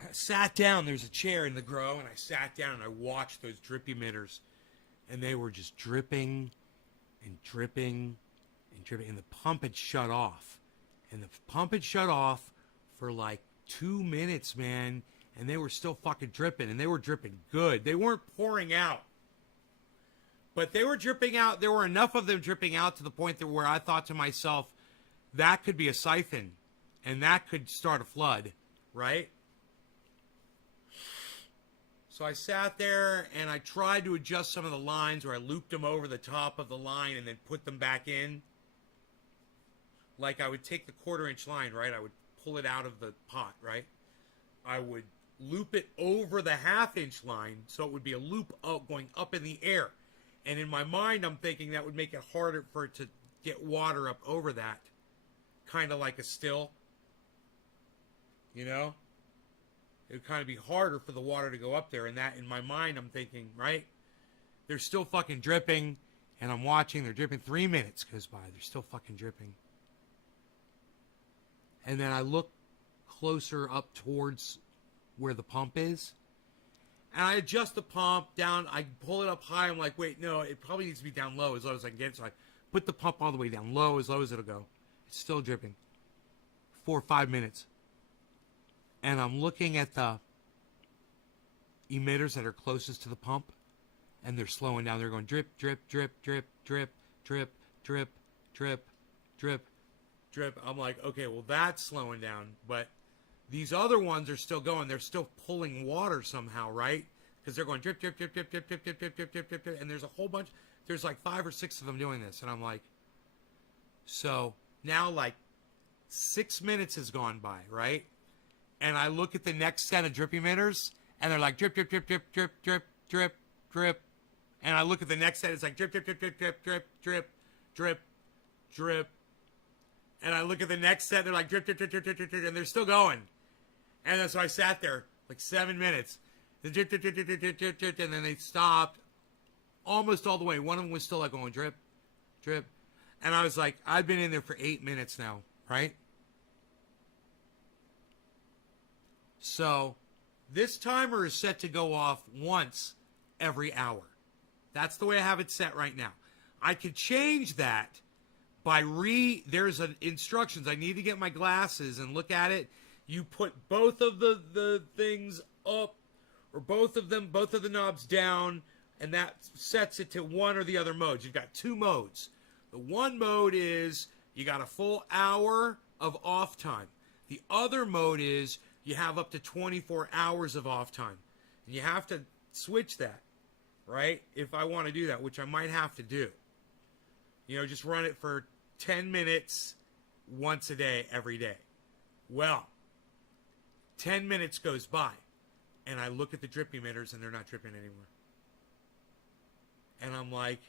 I sat down. There's a chair in the grow, and I sat down and I watched those drip emitters. And they were just dripping and dripping and dripping. And the pump had shut off. And the pump had shut off for like 2 minutes, man. And they were still fucking dripping. And they were dripping good. They weren't pouring out. But they were dripping out. There were enough of them dripping out to the point that where I thought to myself, that could be a siphon. And that could start a flood, right? So I sat there and I tried to adjust some of the lines, where I looped them over the top of the line and then put them back in. Like I would take the 1/4-inch line, right? I would pull it out of the pot, right? I would loop it over the 1/2-inch line, so it would be a loop going up in the air. And in my mind, I'm thinking that would make it harder for it to get water up over that. Kind of like a still. You know? It would kind of be harder for the water to go up there. And that, in my mind, I'm thinking, right? They're still fucking dripping. And I'm watching. They're dripping. 3 minutes goes by. They're still fucking dripping. And then I look closer up towards where the pump is. And I adjust the pump down. I pull it up high. I'm like, wait, no, it probably needs to be down low as I can get it. So I put the pump all the way down low as it'll go. It's still dripping. 4 or 5 minutes. And I'm looking at the emitters that are closest to the pump, and they're slowing down. They're going drip, drip, drip, drip, drip, drip, drip, drip, drip, drip. I'm like, okay, well, that's slowing down. But these other ones are still going. They're still pulling water somehow, right? Because they're going drip, drip, drip, drip, drip, drip, drip, drip, drip, drip, drip, drip. And there's a whole bunch. There's like 5 or 6 of them doing this. And I'm like, so now like 6 minutes has gone by, right? And I look at the next set of drip emitters, and they're like drip, drip, drip, drip, drip, drip, drip, drip. And I look at the next set, it's like drip, drip, drip, drip, drip, drip, drip, drip, drip. And I look at the next set, they're like drip, drip, drip, drip, drip, drip, drip, and they're still going. And then so I sat there like 7 minutes. The drip, drip, drip, drip, drip, drip, drip, and then they stopped almost all the way. One of them was still like going drip, drip. And I was like, I've been in there for 8 minutes now, right? So this timer is set to go off once every hour. That's the way I have it set right now. I could change that by there's an instructions. I need to get my glasses and look at it. You put both of the things up, or both of the knobs down, and that sets it to one or the other modes. You've got 2 modes. The one mode is you got a full hour of off time. The other mode is you have up to 24 hours of off time. And you have to switch that, right? If I want to do that, which I might have to do. You know, just run it for 10 minutes once a day, every day. Well, 10 minutes goes by, and I look at the drip emitters, and they're not dripping anymore. And I'm like,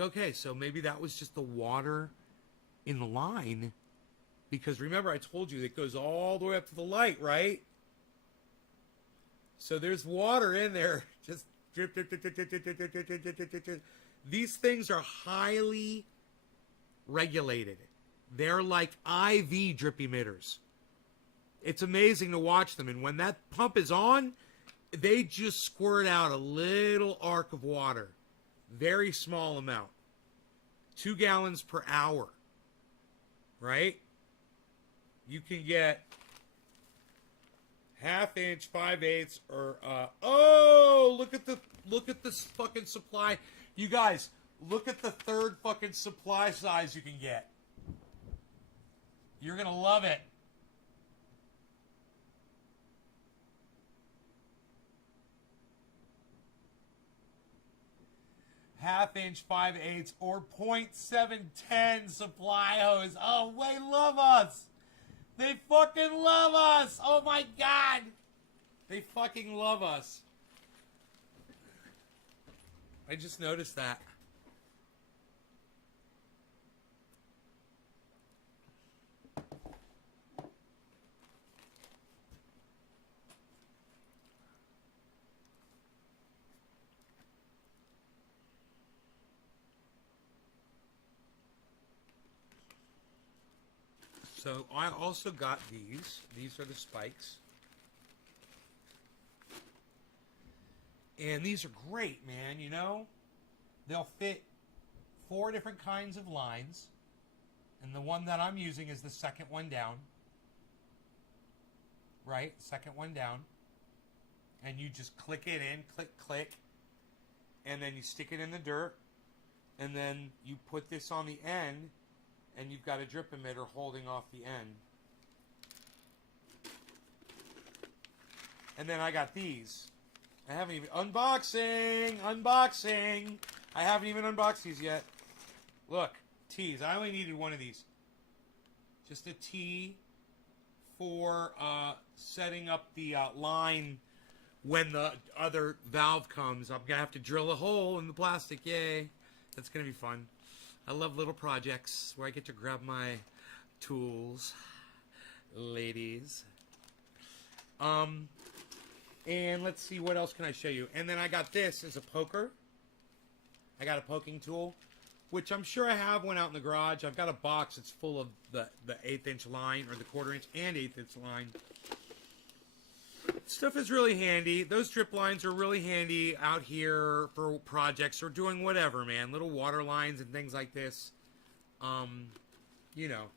okay, so maybe that was just the water in the line. Because remember, I told you it goes all the way up to the light, right? So there's water in there. Just drip, drip, drip, drip, drip, drip, drip, drip, drip, drip, drip, drip, drip. These things are highly regulated. They're like IV drip emitters. It's amazing to watch them. And when that pump is on, they just squirt out a little arc of water. Very small amount. 2 gallons per hour. Right? You can get 1/2 inch, 5/8, or look at this fucking supply. You guys, look at the third fucking supply size you can get. You're gonna love it. Half inch, 5/8, or 0.710 supply hose. Oh, they love us. They fucking love us. Oh my God. They fucking love us. I just noticed that. So I also got these. These are the spikes. And these are great, man, you know? They'll fit 4 different kinds of lines. And the one that I'm using is the second one down. Right? Second one down. And you just click it in. Click, click. And then you stick it in the dirt. And then you put this on the end. And you've got a drip emitter holding off the end. And then I got these. I haven't even... Unboxing! Unboxing! I haven't even unboxed these yet. Look. T's. I only needed one of these. Just a T for setting up the line when the other valve comes. I'm going to have to drill a hole in the plastic. Yay. That's going to be fun. I love little projects where I get to grab my tools. Ladies. And let's see, what else can I show you? And then I got this as a poker. I got a poking tool, which I'm sure I have one out in the garage. I've got a box that's full of the 1/8 inch line, or the 1/4 inch and 1/8 inch line. Stuff is really handy. Those drip lines are really handy out here for projects or doing whatever, man. Little water lines and things like this. You know.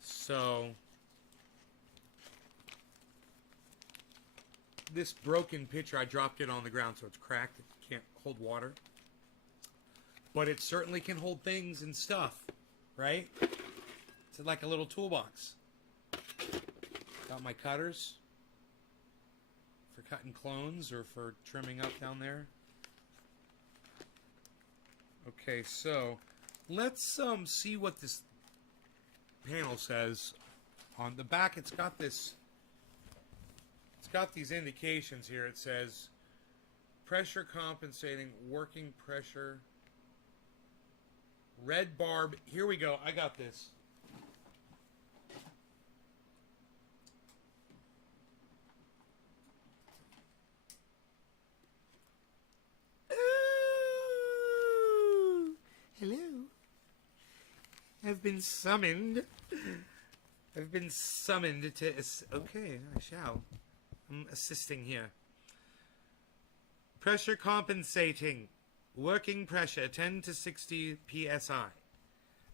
So... this broken pitcher, I dropped it on the ground, so it's cracked. It can't hold water. But it certainly can hold things and stuff, right? It's like a little toolbox. Got my cutters for cutting clones or for trimming up down there. Okay, so let's see what this panel says. On the back, it's got this... it's got these indications here. It says pressure compensating, working pressure, red barb. Here we go. I got this. Ooh, hello. I've been summoned. I've been summoned to... okay, I shall. I'm assisting here. Pressure compensating. Working pressure 10 to 60 psi.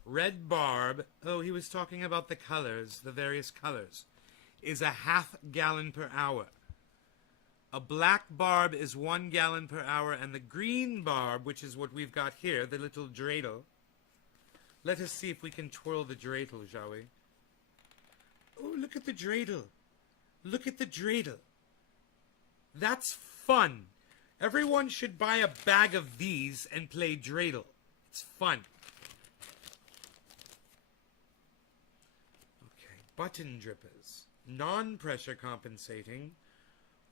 Red barb. Oh, he was talking about the colors, the various colors. Is a 1/2 gallon per hour. A black barb is 1 gallon per hour, and the green barb, which is what we've got here, the little dreidel. Let us see if we can twirl the dreidel, shall we? Oh, look at the dreidel. Look at the dreidel. That's fun. Everyone should buy a bag of these and play dreidel. It's fun. button drippers, non-pressure compensating,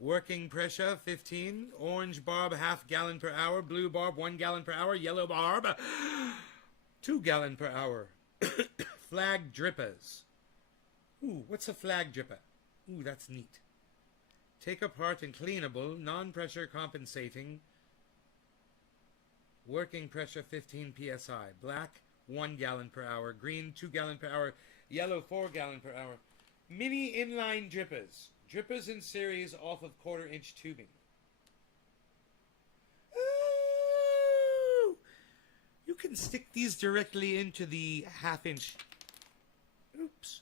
working pressure 15, orange barb half gallon per hour, blue barb 1 gallon per hour, yellow barb 2 gallon per hour. Flag drippers. Ooh, what's a flag dripper? Ooh, that's neat. Take apart and cleanable, non-pressure compensating, working pressure 15 psi. Black 1 gallon per hour, green 2 gallon per hour, yellow 4 gallon per hour. Mini inline drippers. Drippers in series off of 1/4 inch tubing. Ooh! You can stick these directly into the 1/2 inch. Oops.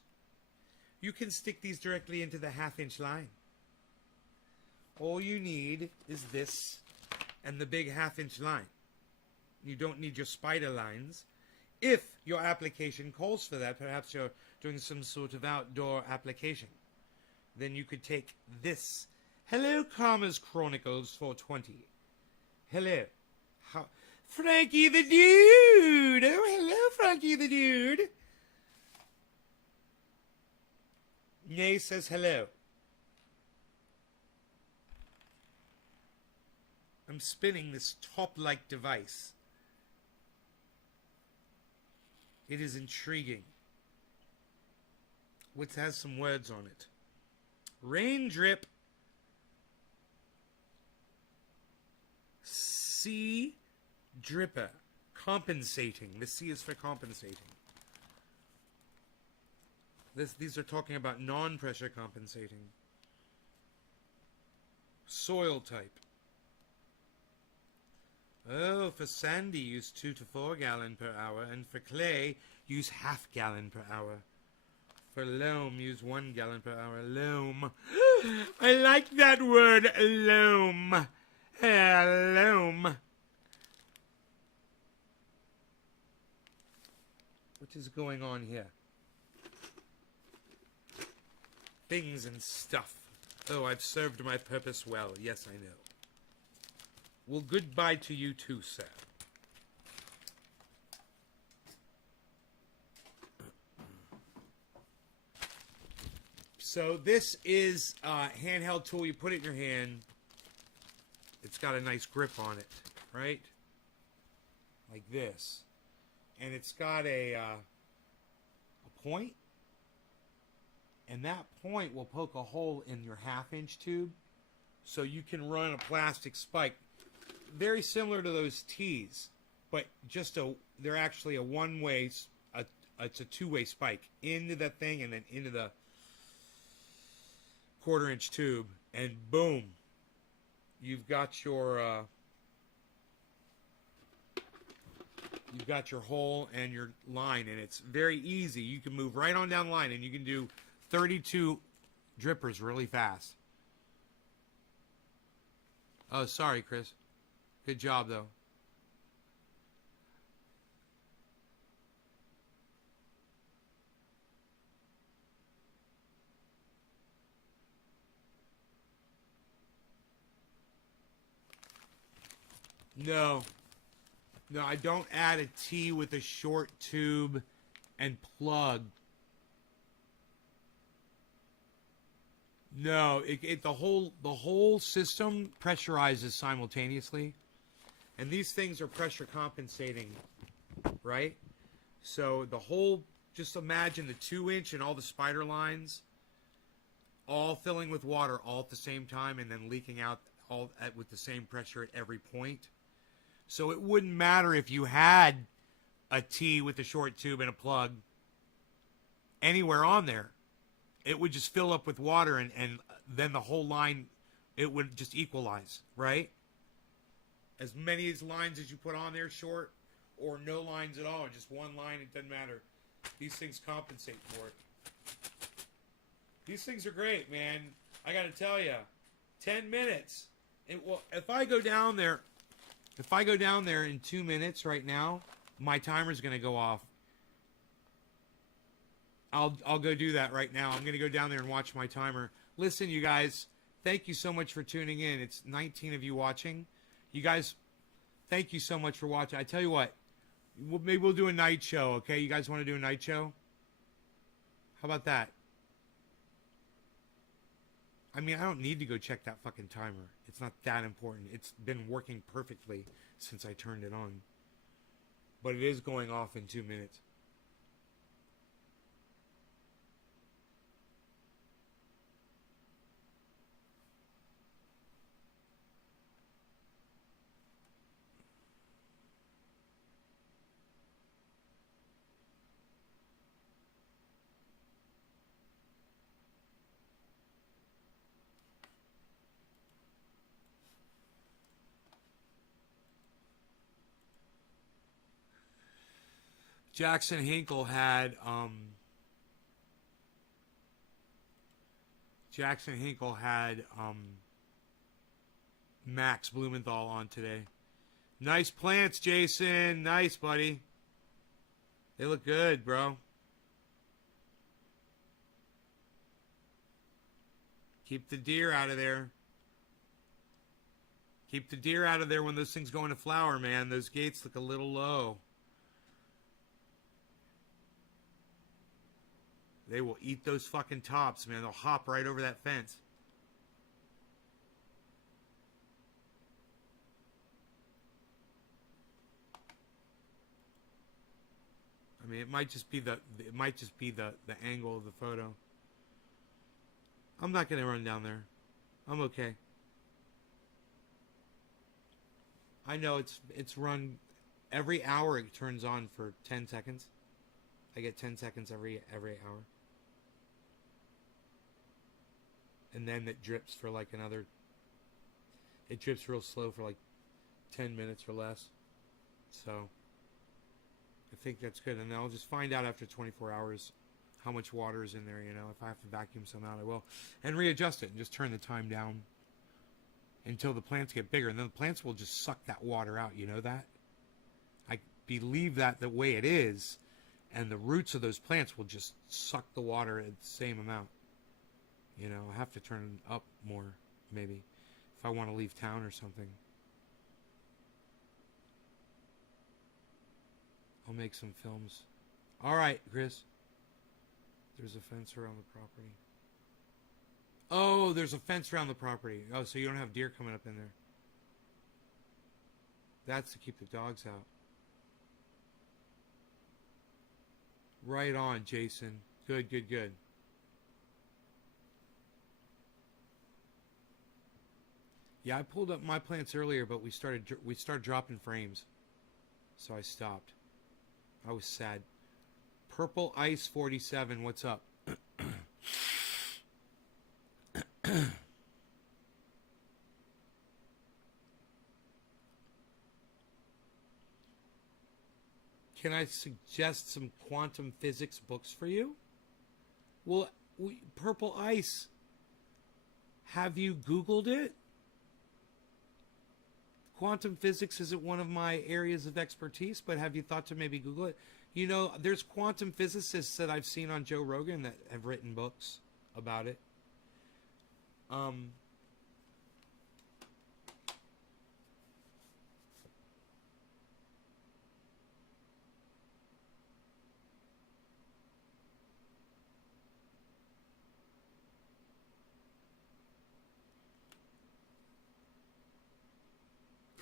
You can stick these directly into the 1/2 inch line. All you need is this and the big 1/2 inch line. You don't need your spider lines. If your application calls for that, perhaps you're doing some sort of outdoor application, then you could take this. Hello, Karma's Chronicles 420. Hello. Frankie the Dude! Oh, hello, Frankie the Dude! Nay says hello. I'm spinning this top-like device. It is intriguing. It has some words on it. Rain drip. C dripper. Compensating. The C is for compensating. These are talking about non-pressure compensating. Soil type. Oh, for sandy, use 2 to 4 gallon per hour, and for clay, use 1/2 gallon per hour. For loam, use 1 gallon per hour. Loam. I like that word, loam. Loam. What is going on here? Things and stuff. Oh, I've served my purpose well. Yes, I know. Well, goodbye to you too, sir. So this is a handheld tool. You put it in your hand. It's got a nice grip on it, right? Like this. And it's got a point. And that point will poke a hole in your 1/2 inch tube. So you can run a plastic spike. Very similar to those tees, but they're actually a one-way, it's a two-way spike into that thing and then into the 1/4 inch tube, and boom, you've got your hole and your line, and it's very easy. You can move right on down the line, and you can do 32 drippers really fast. Oh, sorry, Chris. Good job, though. No, I don't add a T with a short tube and plug. No, the whole system pressurizes simultaneously, and these things are pressure compensating, right? So just imagine the 2-inch and all the spider lines, all filling with water all at the same time, and then leaking out with the same pressure at every point. So it wouldn't matter if you had a T with a short tube and a plug anywhere on there. It would just fill up with water, and then the whole line, it would just equalize, right? As many lines as you put on there, short or no lines at all, or just one line, it doesn't matter. These things compensate for it. These things are great, man. I got to tell you, 10 minutes. If I go down there in 2 minutes right now, my timer's going to go off. I'll go do that right now. I'm going to go down there and watch my timer. Listen, you guys, thank you so much for tuning in. It's 19 of you watching. You guys, thank you so much for watching. I tell you what, maybe we'll do a night show, okay? You guys want to do a night show? How about that? I mean, I don't need to go check that fucking timer. It's not that important. It's been working perfectly since I turned it on. But it is going off in 2 minutes. Jackson Hinkle had Max Blumenthal on today. Nice plants, Jason. Nice, buddy. They look good, bro. Keep the deer out of there. Keep the deer out of there when those things go into flower, man. Those gates look a little low. They will eat those fucking tops, man. They'll hop right over that fence. I mean, it might just be the angle of the photo. I'm not gonna run down there. I'm okay. I know it's run every hour. It turns on for 10 seconds. I get 10 seconds every hour. And then it drips for like another. It drips real slow for like 10 minutes or less. So I think that's good. And I'll just find out after 24 hours how much water is in there. You know, if I have to vacuum some out, I will. And readjust it and just turn the time down until the plants get bigger. And then the plants will just suck that water out. You know that? I believe that the way it is. And the roots of those plants will just suck the water at the same amount. You know, I have to turn up more, maybe, if I want to leave town or something. I'll make some films. All right, Chris. There's a fence around the property. Oh, there's a fence around the property. Oh, so you don't have deer coming up in there. That's to keep the dogs out. Right on, Jason. Good, good, good. Yeah, I pulled up my plants earlier, but we started dropping frames, so I stopped. I was sad. Purple Ice 47, what's up? Can I suggest some quantum physics books for you? Well, Purple Ice. Have you Googled it? Quantum physics isn't one of my areas of expertise, but have you thought to maybe Google it? You know, there's quantum physicists that I've seen on Joe Rogan that have written books about it.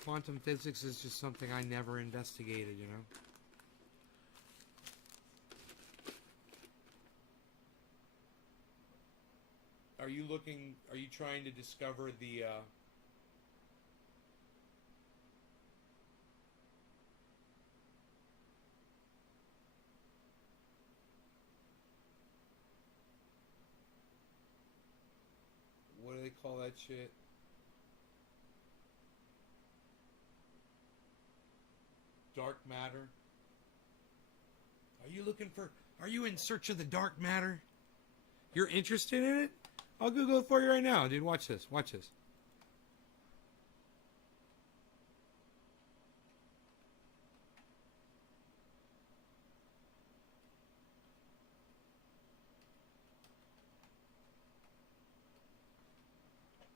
Quantum physics is just something I never investigated, you know? Are you trying to discover the, what do they call that shit? Dark matter? Are you in search of the dark matter? You're interested in it? I'll Google it for you right now, dude. Watch this. Watch this.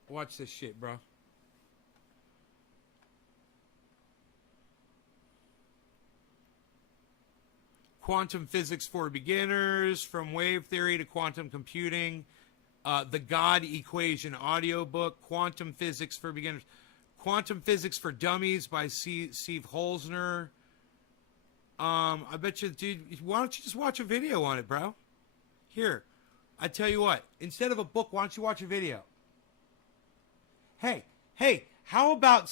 Watch this shit, bro. Quantum physics for beginners, from wave theory to quantum computing. The God Equation audiobook, Quantum Physics for Beginners, Quantum Physics for Dummies by Steve Holzner. I bet you, dude, why don't you just watch a video on it, bro? Here, I tell you what, instead of a book, why don't you watch a video? Hey, how about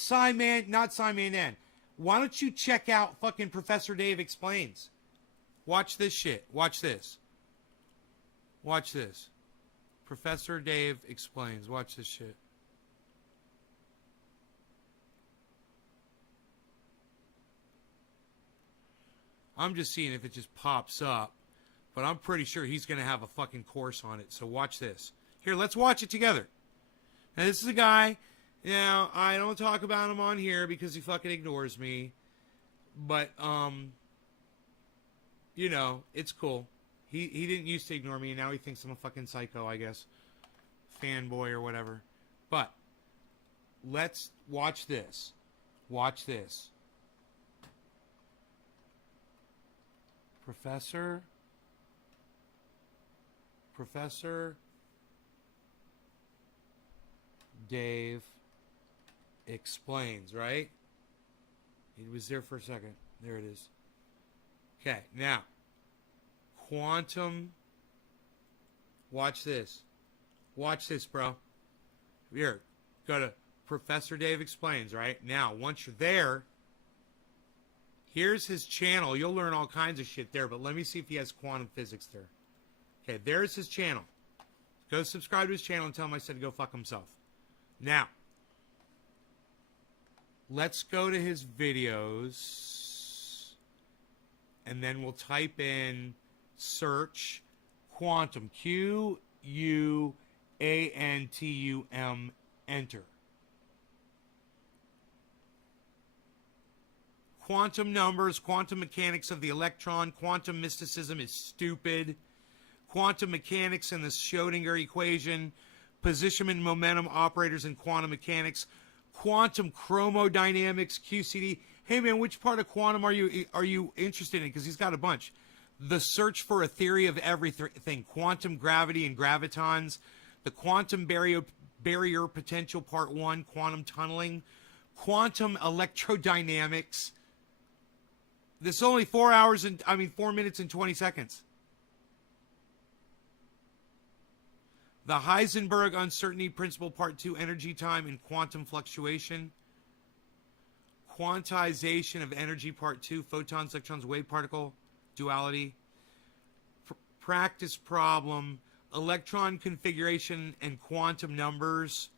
not Simon N? Why don't you check out fucking Professor Dave Explains? Watch this shit. Watch this. Watch this. Professor Dave Explains. Watch this shit. I'm just seeing if it just pops up, but I'm pretty sure he's going to have a fucking course on it. So watch this. Here, let's watch it together. Now, this is a guy. Now, I don't talk about him on here because he fucking ignores me. But, you know, it's cool. He didn't used to ignore me, and now he thinks I'm a fucking psycho, I guess. Fanboy or whatever. But, let's watch this. Watch this. Professor Dave Explains, right? He was there for a second. There it is. Okay, now, quantum. Watch this. Watch this, bro. Here, go to Professor Dave Explains, right? Now, once you're there, here's his channel. You'll learn all kinds of shit there, but let me see if he has quantum physics there. Okay, there's his channel. Go subscribe to his channel and tell him I said to go fuck himself. Now, let's go to his videos, and then we'll type in search quantum, Quantum, enter. Quantum numbers, quantum mechanics of the electron, quantum mysticism is stupid. Quantum mechanics and the Schrodinger equation, position momentum operators in quantum mechanics, quantum chromodynamics, QCD. Hey man, which part of quantum are you interested in? Because he's got a bunch. The search for a theory of everything, quantum gravity and gravitons, the quantum barrier potential part 1, quantum tunneling, quantum electrodynamics. This is only 4 minutes and 20 seconds. The Heisenberg uncertainty principle part 2, energy time and quantum fluctuation. Quantization of energy part 2, photons, electrons, wave particle, duality. Practice problem, electron configuration and quantum numbers.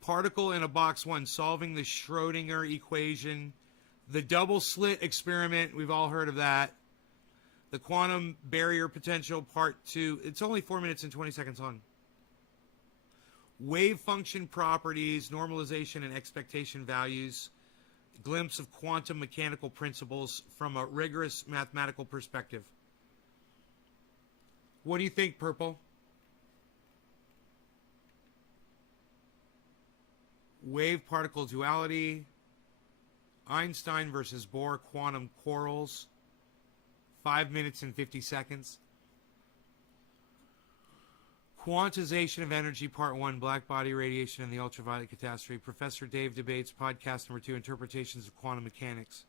Particle in a box 1, solving the Schrodinger equation. The double slit experiment, we've all heard of that. The quantum barrier potential part 2. It's only 4 minutes and 20 seconds on. Wave function properties, normalization and expectation values. Glimpse of quantum mechanical principles from a rigorous mathematical perspective. What do you think, Purple? Wave particle duality. Einstein versus Bohr quantum quarrels. 5 minutes and 50 seconds. Quantization of energy part 1, black body radiation and the ultraviolet catastrophe. Professor Dave debates podcast number 2, interpretations of quantum mechanics.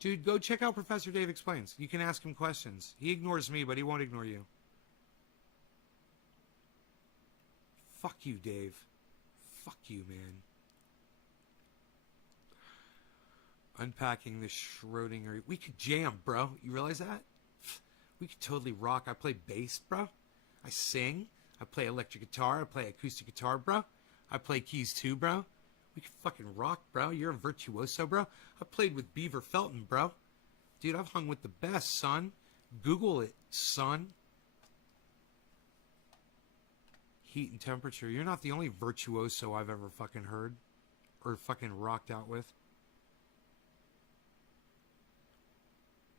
Dude, go check out Professor Dave Explains. You can ask him questions. He ignores me, but he won't ignore you. Fuck you, Dave. Fuck you, man. Unpacking the Schrodinger. We could jam, bro. You realize that? We could totally rock. I play bass, bro. I sing. I play electric guitar. I play acoustic guitar, bro. I play keys too, bro. We could fucking rock, bro. You're a virtuoso, bro. I played with Beaver Felton, bro. Dude, I've hung with the best, son. Google it, son. Heat and temperature. You're not the only virtuoso I've ever fucking heard or fucking rocked out with.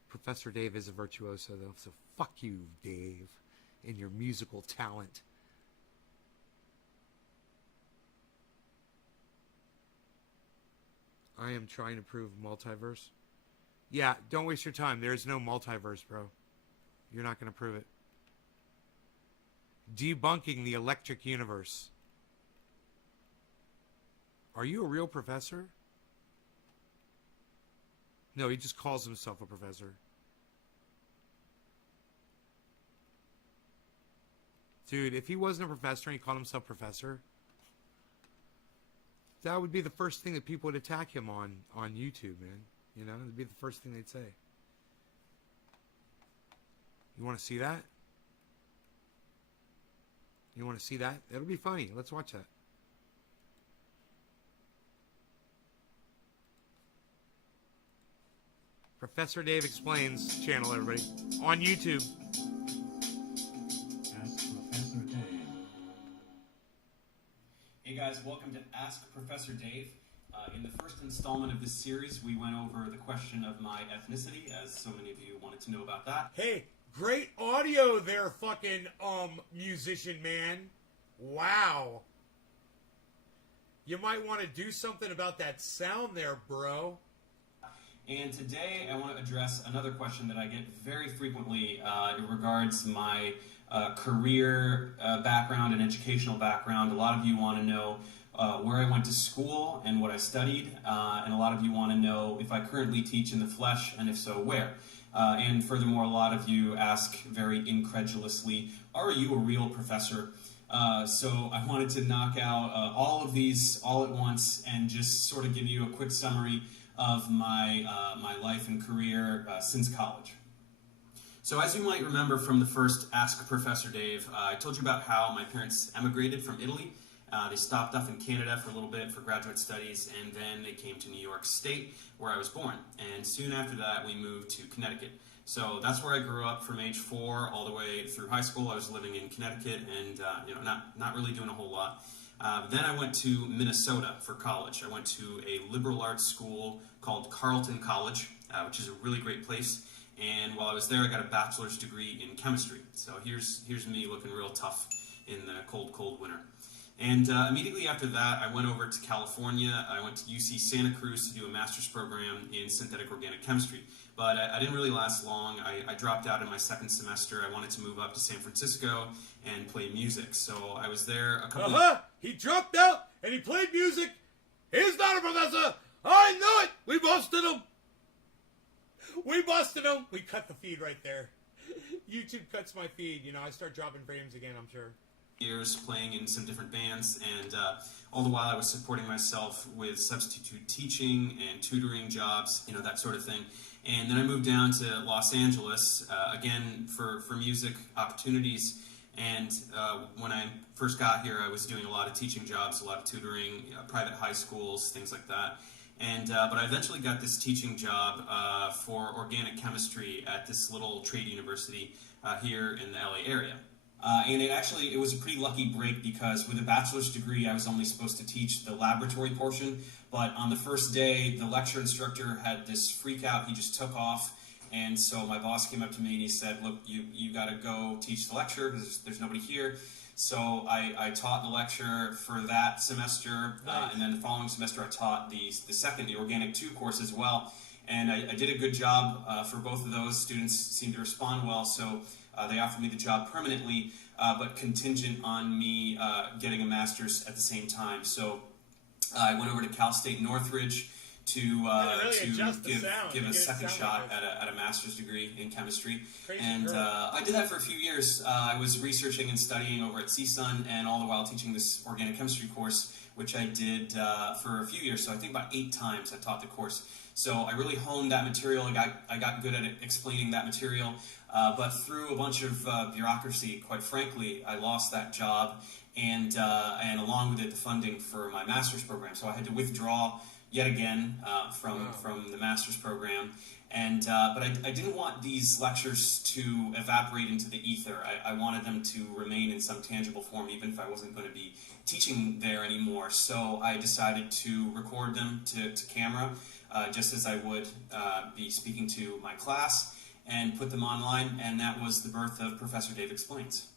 Professor Dave is a virtuoso, though, so fuck you, Dave, and your musical talent. I am trying to prove multiverse. Yeah, don't waste your time. There's no multiverse, bro. You're not going to prove it. Debunking the electric universe. Are you a real professor? No, he just calls himself a professor. Dude, if he wasn't a professor and he called himself professor, that would be the first thing that people would attack him on YouTube, man. You know, it'd be the first thing they'd say. You want to see that? You want to see that? It'll be funny. Let's watch that. Professor Dave Explains channel, everybody. On YouTube. Ask Professor Dave. Hey guys, welcome to Ask Professor Dave. In the first installment of this series, we went over the question of my ethnicity, as so many of you wanted to know about that. Hey, great audio there, fucking, musician man. Wow. You might want to do something about that sound there, bro. And today I want to address another question that I get very frequently. It regards my career background and educational background. A lot of you want to know where I went to school and what I studied, and a lot of you want to know if I currently teach in the flesh, and if so, where. And furthermore, a lot of you ask very incredulously, are you a real professor? So I wanted to knock out all of these all at once and just sort of give you a quick summary of my life and career since college. So as you might remember from the first Ask Professor Dave, I told you about how my parents emigrated from Italy. They stopped off in Canada for a little bit for graduate studies, and then they came to New York State, where I was born. And soon after that, we moved to Connecticut. So that's where I grew up from age 4 all the way through high school. I was living in Connecticut and not really doing a whole lot. Then I went to Minnesota for college. I went to a liberal arts school called Carleton College, which is a really great place. And while I was there, I got a bachelor's degree in chemistry. So here's me looking real tough in the cold, cold winter. And immediately after that, I went over to California. I went to UC Santa Cruz to do a master's program in synthetic organic chemistry. But I didn't really last long. I dropped out in my second semester. I wanted to move up to San Francisco and play music. So I was there a couple He dropped out and he played music. He's not a professor. I knew it. We busted him. We busted him. We cut the feed right there. YouTube cuts my feed. You know, I start dropping frames again, I'm sure. years playing in some different bands, and all the while I was supporting myself with substitute teaching and tutoring jobs, you know, that sort of thing. And then I moved down to Los Angeles, again, for music opportunities. And when I first got here, I was doing a lot of teaching jobs, a lot of tutoring, private high schools, things like that. And but I eventually got this teaching job for organic chemistry at this little trade university here in the LA area. And it was a pretty lucky break, because with a bachelor's degree, I was only supposed to teach the laboratory portion. But on the first day, the lecture instructor had this freak out. He just took off. And so my boss came up to me and he said, look, you got to go teach the lecture because there's nobody here. So I taught the lecture for that semester. Nice. And then the following semester, I taught the Organic 2 course as well. And I did a good job for both of those. Students seemed to respond well. So they offered me the job permanently, but contingent on me getting a master's at the same time. So I went over to Cal State Northridge to give a second shot at a master's degree in chemistry. And I did that for a few years. I was researching and studying over at CSUN, and all the while teaching this organic chemistry course, which I did for a few years. So I think about 8 times I taught the course. So I really honed that material. I got good at explaining that material. But through a bunch of bureaucracy, quite frankly, I lost that job, and along with it, the funding for my master's program. So I had to withdraw yet again from the master's program. And but I didn't want these lectures to evaporate into the ether. I wanted them to remain in some tangible form, even if I wasn't going to be teaching there anymore. So I decided to record them to camera, just as I would be speaking to my class, and put them online, and that was the birth of Professor Dave Explains.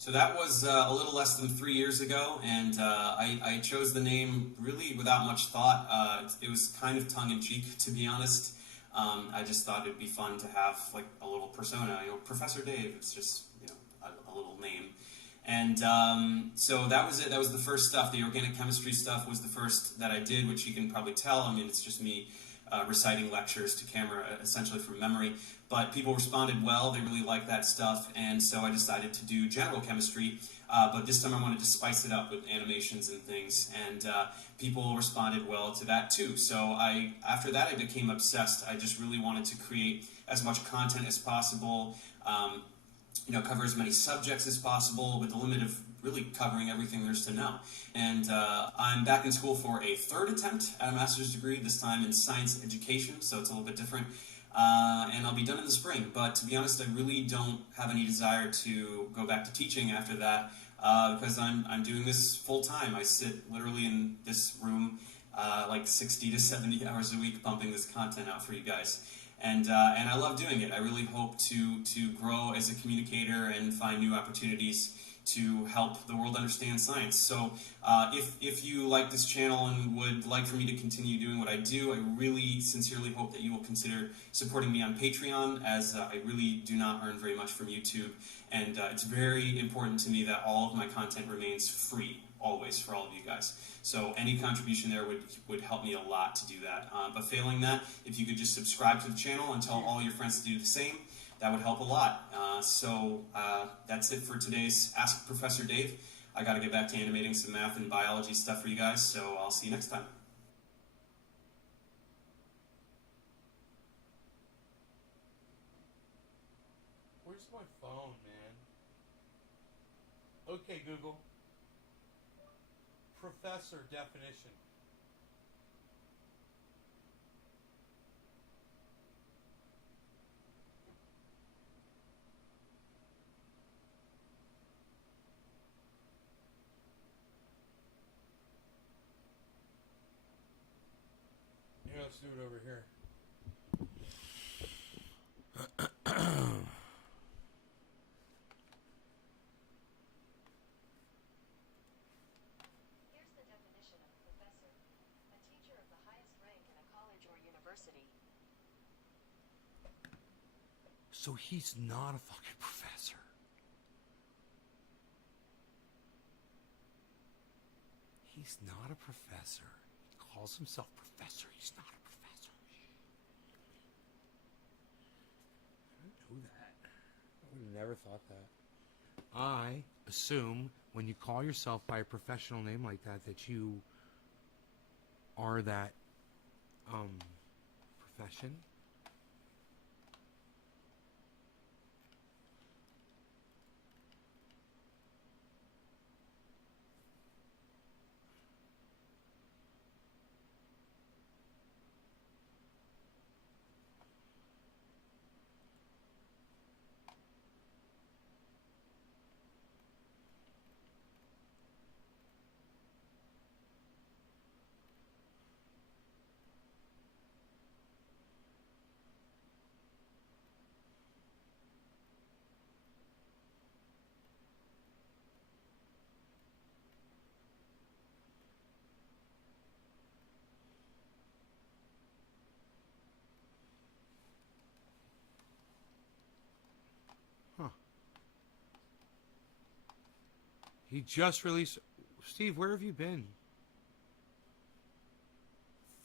So that was a little less than 3 years ago, and I chose the name really without much thought. It was kind of tongue-in-cheek, to be honest. I just thought it'd be fun to have like a little persona, Professor Dave. It's just a little name, and so that was it. That was the first stuff. The organic chemistry stuff was the first that I did, which you can probably tell. I mean, it's just me reciting lectures to camera, essentially from memory. But people responded well. They really liked that stuff, and so I decided to do general chemistry. But this time I wanted to spice it up with animations and things, and people responded well to that too. So after that, I became obsessed. I just really wanted to create as much content as possible, cover as many subjects as possible, with the limit of really covering everything there's to know. And I'm back in school for a third attempt at a master's degree, this time in science education, so it's a little bit different. And I'll be done in the spring. But to be honest, I really don't have any desire to go back to teaching after that, because I'm doing this full time. I sit literally in this room like 60 to 70 hours a week pumping this content out for you guys. And I love doing it. I really hope to grow as a communicator and find new opportunities to help the world understand science. So if you like this channel and would like for me to continue doing what I do, I really sincerely hope that you will consider supporting me on Patreon, as I really do not earn very much from YouTube, and it's very important to me that all of my content remains free, always, for all of you guys. So any contribution there would help me a lot to do that. But failing that, if you could just subscribe to the channel and tell all your friends to do the same, that would help a lot. So that's it for today's Ask Professor Dave. I got to get back to animating some math and biology stuff for you guys, so I'll see you next time. Where's my phone, man? Okay, Google. Professor definition. Here, let's do it over here. Here's the definition of professor: a teacher of the highest rank in a college or university. So he's not a fucking professor. He's not a professor. He calls himself professor. He's not a professor. I didn't know that. I would have never thought that. I assume when you call yourself by a professional name like that, that you are that profession. He just released... Steve, where have you been?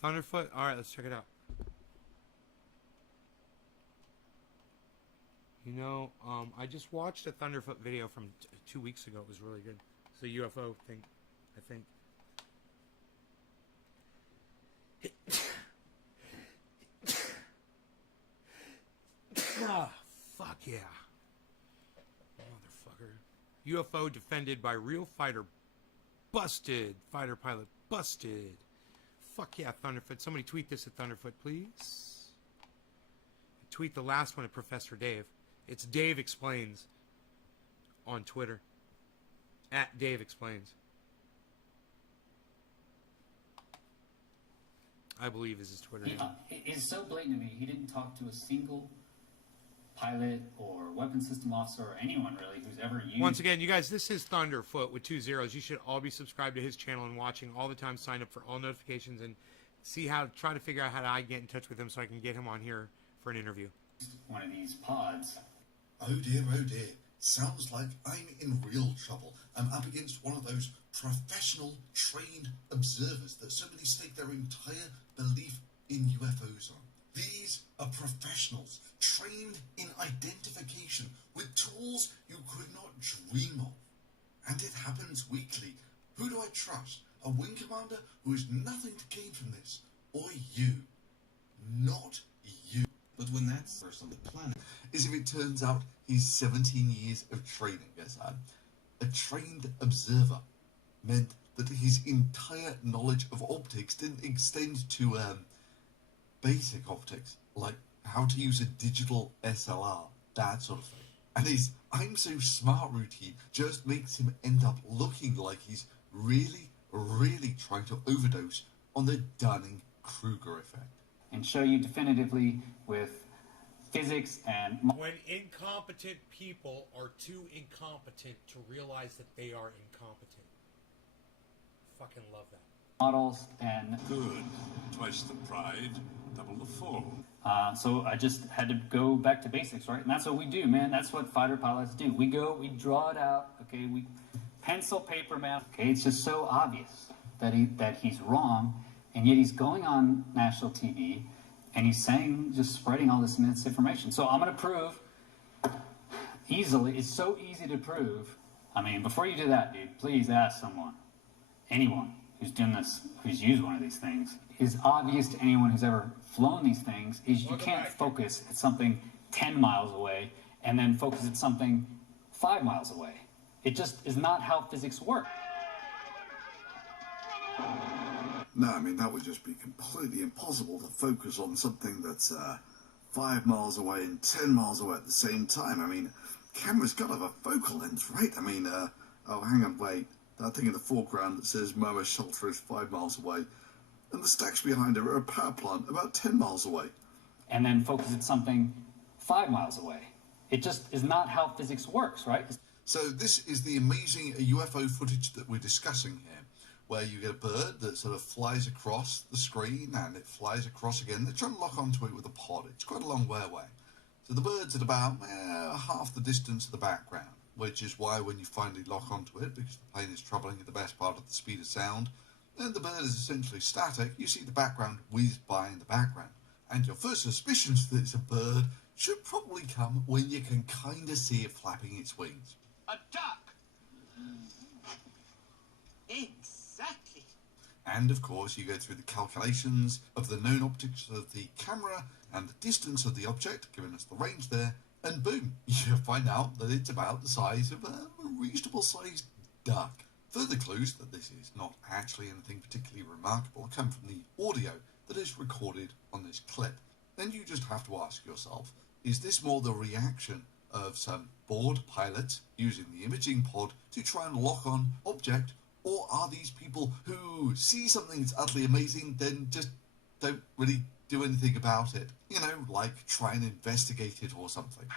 Thunderfoot? Alright, let's check it out. You know, I just watched a Thunderfoot video from 2 weeks ago. It was really good. It's a UFO thing, I think. Ah, fuck yeah. Motherfucker. UFO defended by real fighter. Busted. Fighter pilot busted. Fuck yeah, Thunderfoot. Somebody tweet this at Thunderfoot, please. Tweet the last one at Professor Dave. It's Dave Explains on Twitter. At Dave Explains. I believe is his Twitter name. It's so blatant to me. He didn't talk to a single pilot or weapon system officer or anyone really who's ever used. Once again, you guys, this is Thunderfoot with 2 zeros. You should all be subscribed to his channel and watching all the time. Sign up for all notifications and try to figure out how I get in touch with him so I can get him on here for an interview. One of these pods. Oh dear, oh dear. Sounds like I'm in real trouble. I'm up against one of those professional, trained observers that so many stake their entire belief in UFOs on. These are professionals, trained in identification, with tools you could not dream of. And it happens weekly. Who do I trust? A wing commander who has nothing to gain from this? Or you? Not you. But when that's first on the planet, is if it turns out he's 17 years of training, yes, a trained observer meant that his entire knowledge of optics didn't extend to basic optics, like how to use a digital SLR, that sort of thing. And his "I'm so smart" routine just makes him end up looking like he's really, really trying to overdose on the Dunning-Kruger effect. And show you definitively with physics and When incompetent people are too incompetent to realize that they are incompetent. Fucking love that. models and Good. Twice the pride, double the fall. so I just had to go back to basics, right? And that's what we do, man. That's what fighter pilots do. We go, we draw it out, okay? We pencil, paper, math. Okay, it's just so obvious that he's wrong, and yet he's going on national TV, and he's saying, just spreading all this misinformation. So I'm going to prove easily. It's so easy to prove. I mean, before you do that, dude, please ask someone, anyone who's done this, who's used one of these things. It's obvious to anyone who's ever flown these things is you can't focus at something 10 miles away and then focus at something 5 miles away. It just is not how physics work. No, I mean, that would just be completely impossible to focus on something that's 5 miles away and 10 miles away at the same time. I mean, camera's got to have a focal length, right? I mean, oh, hang on, wait. That thing in the foreground that says Moa Shelter is 5 miles away, and the stacks behind it are a power plant about 10 miles away. And then focus at something 5 miles away. It just is not how physics works, right? So this is the amazing UFO footage that we're discussing here, where you get a bird that sort of flies across the screen and it flies across again. They're trying to lock onto it with a pod. It's quite a long way away. So the bird's at about half the distance of the background, which is why when you finally lock onto it, because the plane is travelling at the best part of the speed of sound, then the bird is essentially static. You see the background whiz by in the background. And your first suspicions that it's a bird should probably come when you can kind of see it flapping its wings. A duck! Exactly. And of course you go through the calculations of the known optics of the camera and the distance of the object, giving us the range there, and boom, you find out that it's about the size of a reasonable sized duck. Further clues that this is not actually anything particularly remarkable come from the audio that is recorded on this clip. Then you just have to ask yourself, is this more the reaction of some bored pilots using the imaging pod to try and lock on object, or are these people who see something that's utterly amazing then just don't really do anything about it? You know, like try and investigate it or something.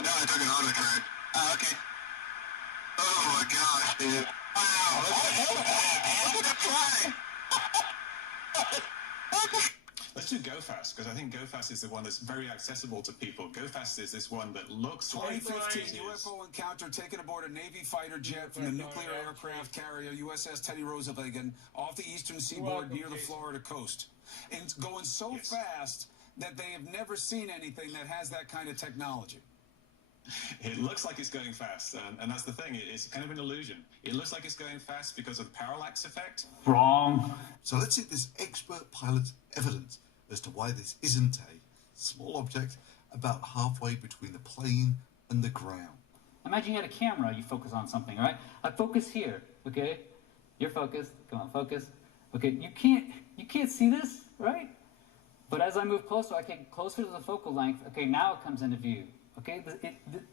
No, I took an auto card. Oh, okay. Oh my gosh, dude. Wow. Look at the fly. Let's do GoFast, because I think GoFast is the one that's very accessible to people. GoFast is this one that looks 2015 UFO encounter taken aboard a Navy fighter jet from the nuclear aircraft carrier USS Teddy Roosevelt off the eastern seaboard near the Florida coast. And it's going so fast that they have never seen anything that has that kind of technology. It looks like it's going fast, and that's the thing. It's kind of an illusion. It looks like it's going fast because of the parallax effect. Wrong. So let's see this expert pilot's evidence as to why this isn't a small object about halfway between the plane and the ground. Imagine you had a camera, you focus on something, right? I focus here, okay? You're focused. Come on, focus. Okay, you can't see this, right? But as I move closer, I get closer to the focal length. Okay, now it comes into view. Okay,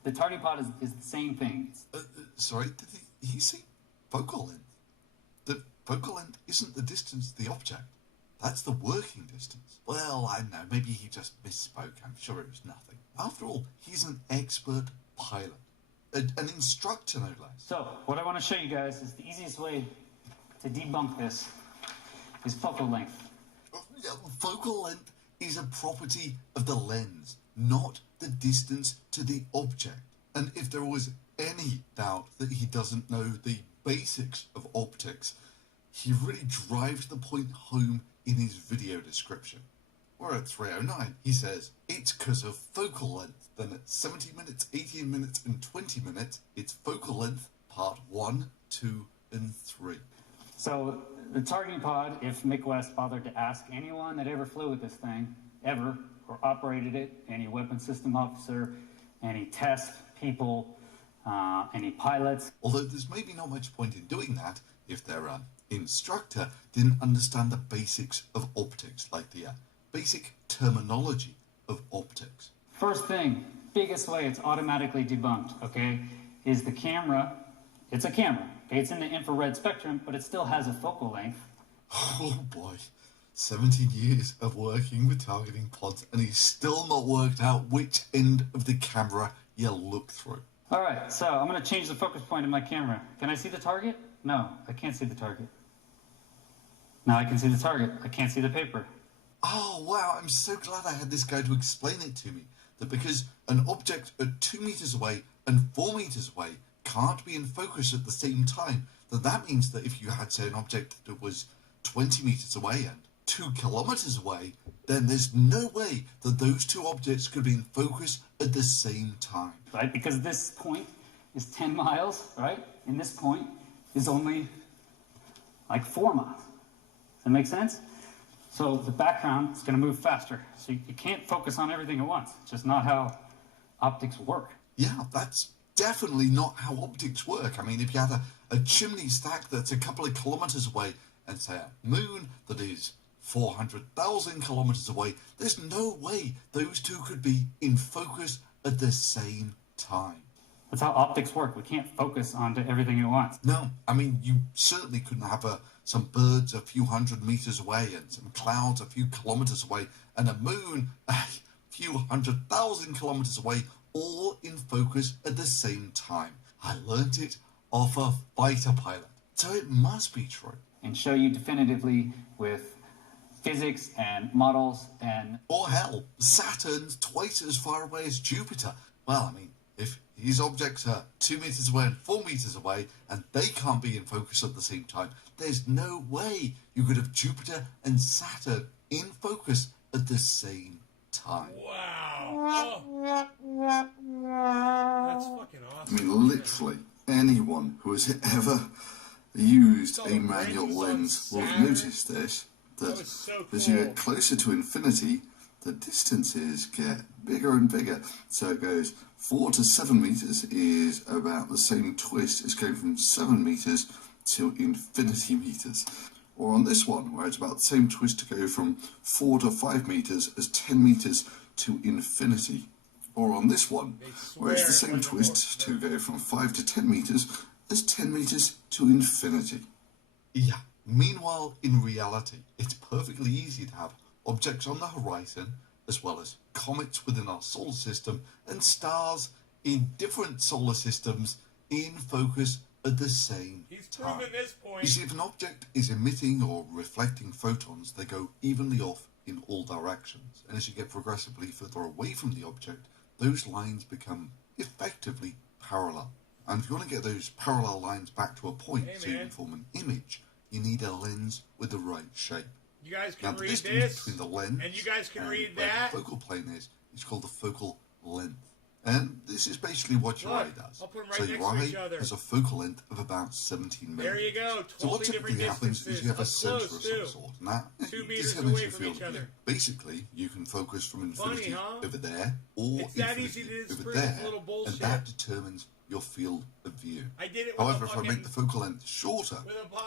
the targeting pod is the same thing. Sorry, did he say focal length? The focal length isn't the distance to the object. That's the working distance. Well, I don't know, maybe he just misspoke. I'm sure it was nothing. After all, he's an expert pilot. An instructor, no less. So, what I want to show you guys is the easiest way to debunk this is focal length. Focal length is a property of the lens, not the distance to the object. And if there was any doubt that he doesn't know the basics of optics, he really drives the point home in his video description. We're at 3:09. He says, it's because of focal length. Then at 70 minutes, 18 minutes, and 20 minutes, it's focal length part 1, 2, and 3. So the targeting pod, if Mick West bothered to ask anyone that ever flew with this thing, ever, or operated it, any weapons system officer, any test people, any pilots. Although there's maybe not much point in doing that if their instructor didn't understand the basics of optics, like the basic terminology of optics. First thing, biggest way it's automatically debunked, okay, is the camera. It's a camera. Okay, it's in the infrared spectrum, but it still has a focal length. Oh boy, 17 years of working with targeting pods, and he's still not worked out which end of the camera you look through. All right, so I'm going to change the focus point of my camera. Can I see the target? No, I can't see the target. Now I can see the target. I can't see the paper. Oh wow, I'm so glad I had this guy to explain it to me. That because an object at 2 meters away and 4 meters away can't be in focus at the same time, then that means that if you had, say, an object that was 20 meters away and 2 kilometers away, then there's no way that those two objects could be in focus at the same time. Right, because this point is 10 miles, right? And this point is only like 4 miles. Does that make sense? So the background is going to move faster. So you can't focus on everything at once. It's just not how optics work. Yeah, that's definitely not how optics work. I mean, if you had a chimney stack that's a couple of kilometers away and, say, a moon that is 400,000 kilometers away, there's no way those two could be in focus at the same time. That's how optics work. We can't focus onto everything at once. No, I mean, you certainly couldn't have some birds a few hundred meters away and some clouds a few kilometers away and a moon a few 100,000 kilometers away, all in focus at the same time. I learnt it off a fighter pilot, so it must be true. And show you definitively with physics and models and... Or hell, Saturn's twice as far away as Jupiter. Well, I mean, if his objects are 2 meters away and 4 meters away, and they can't be in focus at the same time, there's no way you could have Jupiter and Saturn in focus at the same time. Wow. That's fucking awesome. I mean, literally, anyone who has ever used a manual lens will have noticed this, that as you get closer to infinity, the distances get bigger and bigger. So it goes 4 to 7 meters is about the same twist as going from 7 meters to infinity meters. Or on this one, where it's about the same twist to go from 4 to 5 meters as 10 meters to infinity. Or on this one, where it's the same twist to go from 5 to 10 meters as 10 meters to infinity. Yeah, meanwhile, in reality, it's perfectly easy to have objects on the horizon, as well as comets within our solar system, and stars in different solar systems in focus at the same time. This point. You see, if an object is emitting or reflecting photons, they go evenly off in all directions. And as you get progressively further away from the object, those lines become effectively parallel. And if you want to get those parallel lines back to a point so you can form an image, you need a lens with the right shape. You guys can now, the read distance this, between the lens and you guys can read where that. The focal plane is called the focal length. And this is basically what your eye does. I'll put them so right your next to eye each other. has a focal length of about 17 millimeters. There you go. So what 20 typically different happens is you have a distances. sensor of Close, some too. sort. And that 2 is meters how much away you from feel each of other. view. Basically, you can focus from infinity Funny, huh? over there or It's that infinity easy to over disprove. there. It's a little bullshit. And that determines your field of view. I did it with However, a if I make the focal length shorter,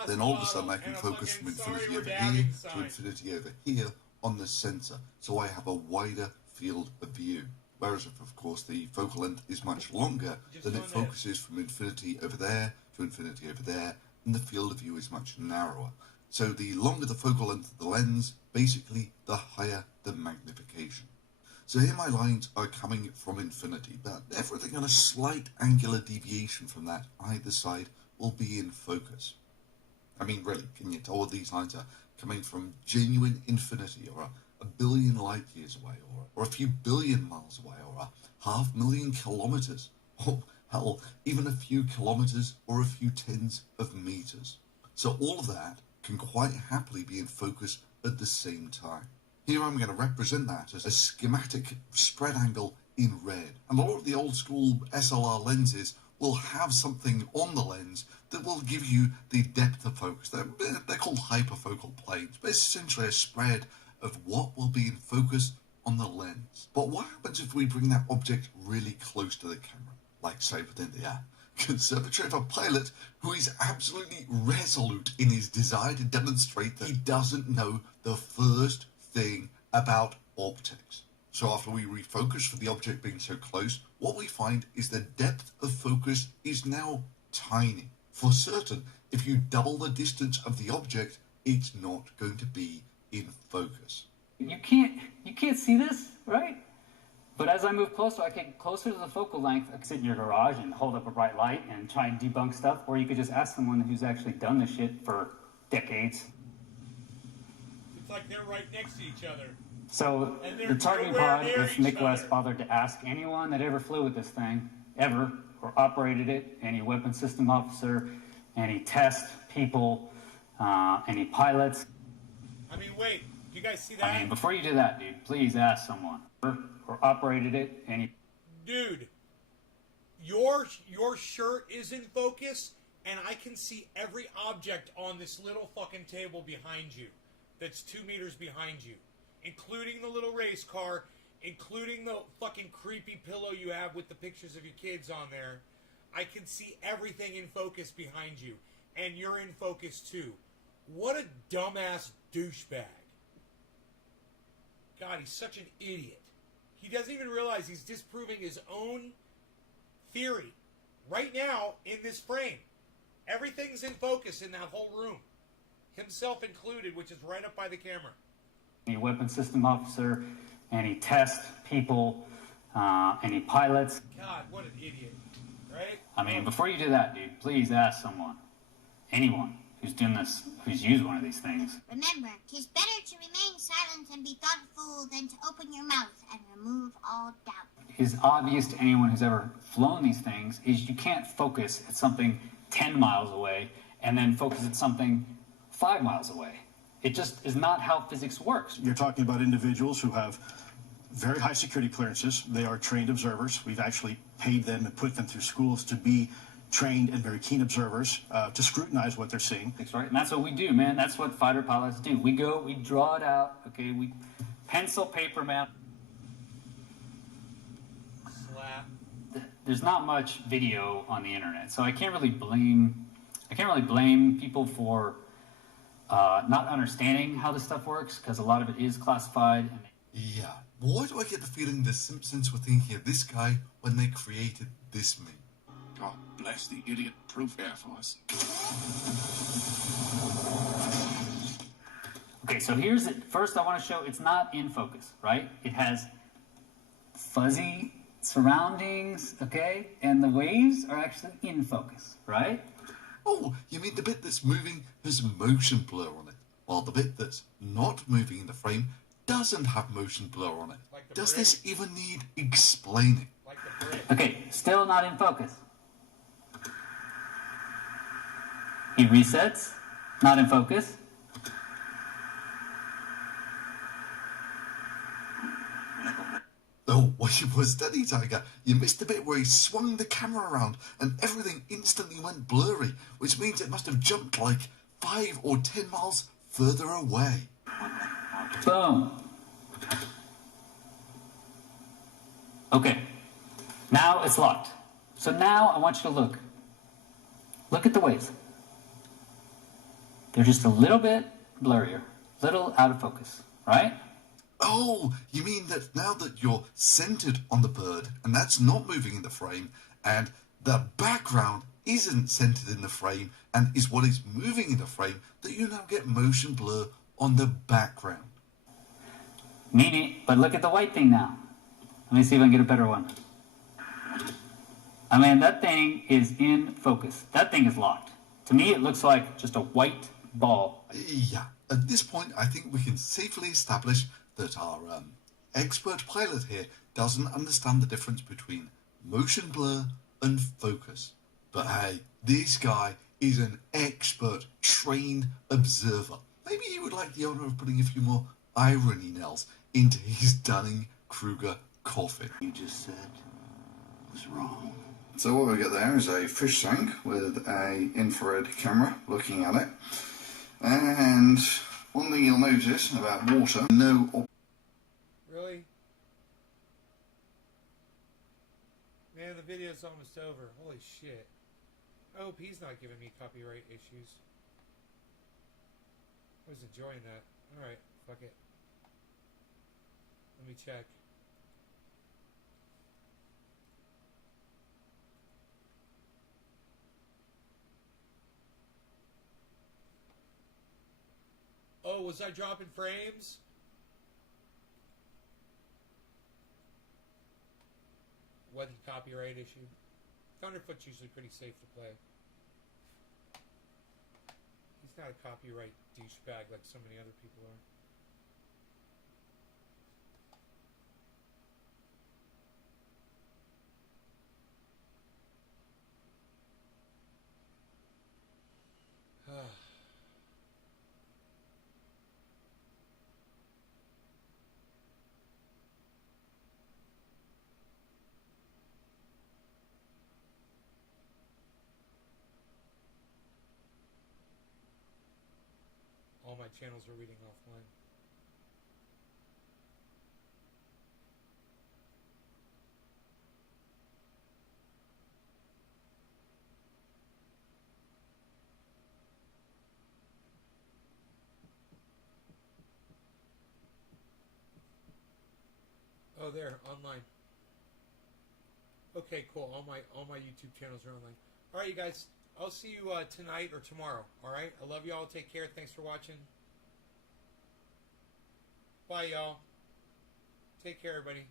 then all of a sudden I can focus from infinity over here to infinity over here on the center, so I have a wider field of view. Whereas if, of course, the focal length is much longer, then it focuses from infinity over there to infinity over there, and the field of view is much narrower. So the longer the focal length of the lens, basically, the higher the magnification. So here my lines are coming from infinity, but everything on a slight angular deviation from that, either side, will be in focus. I mean, really, can you tell what these lines are coming from genuine infinity, or a billion light years away, or a few billion miles away, or 500,000 kilometers, or hell, even a few kilometers or a few tens of meters. So all of that can quite happily be in focus at the same time. Here I'm going to represent that as a schematic spread angle in red. And a lot of the old school SLR lenses will have something on the lens that will give you the depth of focus. They're called hyperfocal planes, but it's essentially a spread of what will be in focus on the lens. But what happens if we bring that object really close to the camera? Like, say, within the conservatory of a pilot who is absolutely resolute in his desire to demonstrate that he doesn't know the first thing about optics. So after we refocus for the object being so close, what we find is the depth of focus is now tiny. For certain, if you double the distance of the object, it's not going to be in focus. You can't see this, right? But as I move closer, I get closer to the focal length. I can sit in your garage and hold up a bright light and try and debunk stuff, or you could just ask someone who's actually done this shit for decades. It's like they're right next to each other. So the targeting pod, if Nick West bothered to ask anyone that ever flew with this thing, ever, or operated it, any weapons system officer, any test people, any pilots. I mean, wait, you guys see that? I mean, before you do that, dude, please ask someone. Or operated it, any... Dude, your shirt is in focus, and I can see every object on this little fucking table behind you that's 2 meters behind you, including the little race car, including the fucking creepy pillow you have with the pictures of your kids on there. I can see everything in focus behind you, and you're in focus too. What a dumbass douchebag. God, he's such an idiot. He doesn't even realize he's disproving his own theory. Right now, in this frame, everything's in focus in that whole room. Himself included, which is right up by the camera. Any weapons system officer, any test people, any pilots. God, what an idiot, right? I mean, before you do that, dude, please ask someone, anyone who's done this, who's used one of these things. Remember, 'tis better to remain silent and be thoughtful than to open your mouth and remove all doubt. Is obvious to anyone who's ever flown these things is you can't focus at something 10 miles away and then focus at something 5 miles away. It just is not how physics works. You're talking about individuals who have very high security clearances. They are trained observers. We've actually paid them and put them through schools to be trained and very keen observers to scrutinize what they're seeing. That's right, and that's what we do, man. That's what fighter pilots do. We go, we draw it out, okay, we pencil paper map. Slap. There's not much video on the internet, so I can't really blame people for not understanding how this stuff works, because a lot of it is classified. Yeah, but why do I get the feeling the Simpsons were thinking of this guy when they created this meme? God bless the idiot-proof Air Force. Okay, so here's it. First, I want to show it's not in focus, right? It has fuzzy surroundings, okay? And the waves are actually in focus, right? Oh, you mean the bit that's moving has motion blur on it, while the bit that's not moving in the frame doesn't have motion blur on it. Like Does this even need explaining? Like the bridge. Okay, still not in focus. He resets, not in focus. Oh, well, you were steady, Tiger. You missed the bit where he swung the camera around and everything instantly went blurry, which means it must have jumped like 5 or 10 miles further away. Boom. Okay, now it's locked. So now I want you to look. Look at the waves. They're just a little bit blurrier, little out of focus, right? Oh, you mean that now that you're centered on the bird and that's not moving in the frame, and the background isn't centered in the frame and is what is moving in the frame, that you now get motion blur on the background. Meaning, but look at the white thing now. Let me see if I can get a better one. I mean, that thing is in focus. That thing is locked. To me, it looks like just a white ball. Yeah, at this point, I think we can safely establish that our expert pilot here doesn't understand the difference between motion blur and focus. But hey, this guy is an expert, trained observer. Maybe he would like the honor of putting a few more irony nails into his Dunning-Kruger coffin. You just said was wrong. So what we get there is a fish tank with a infrared camera looking at it. And one thing you'll notice about water, Really? Man, the video's almost over. Holy shit. I hope he's not giving me copyright issues. I was enjoying that. Alright, fuck it. Let me check. Oh, was I dropping frames? Wasn't copyright issue. Thunderfoot's usually pretty safe to play. He's not a copyright douchebag like so many other people are. All my channels are reading offline. Oh, there, online. Okay, cool. All my YouTube channels are online. All right, you guys. I'll see you tonight or tomorrow. All right. I love y'all. Take care. Thanks for watching. Bye, y'all. Take care, everybody.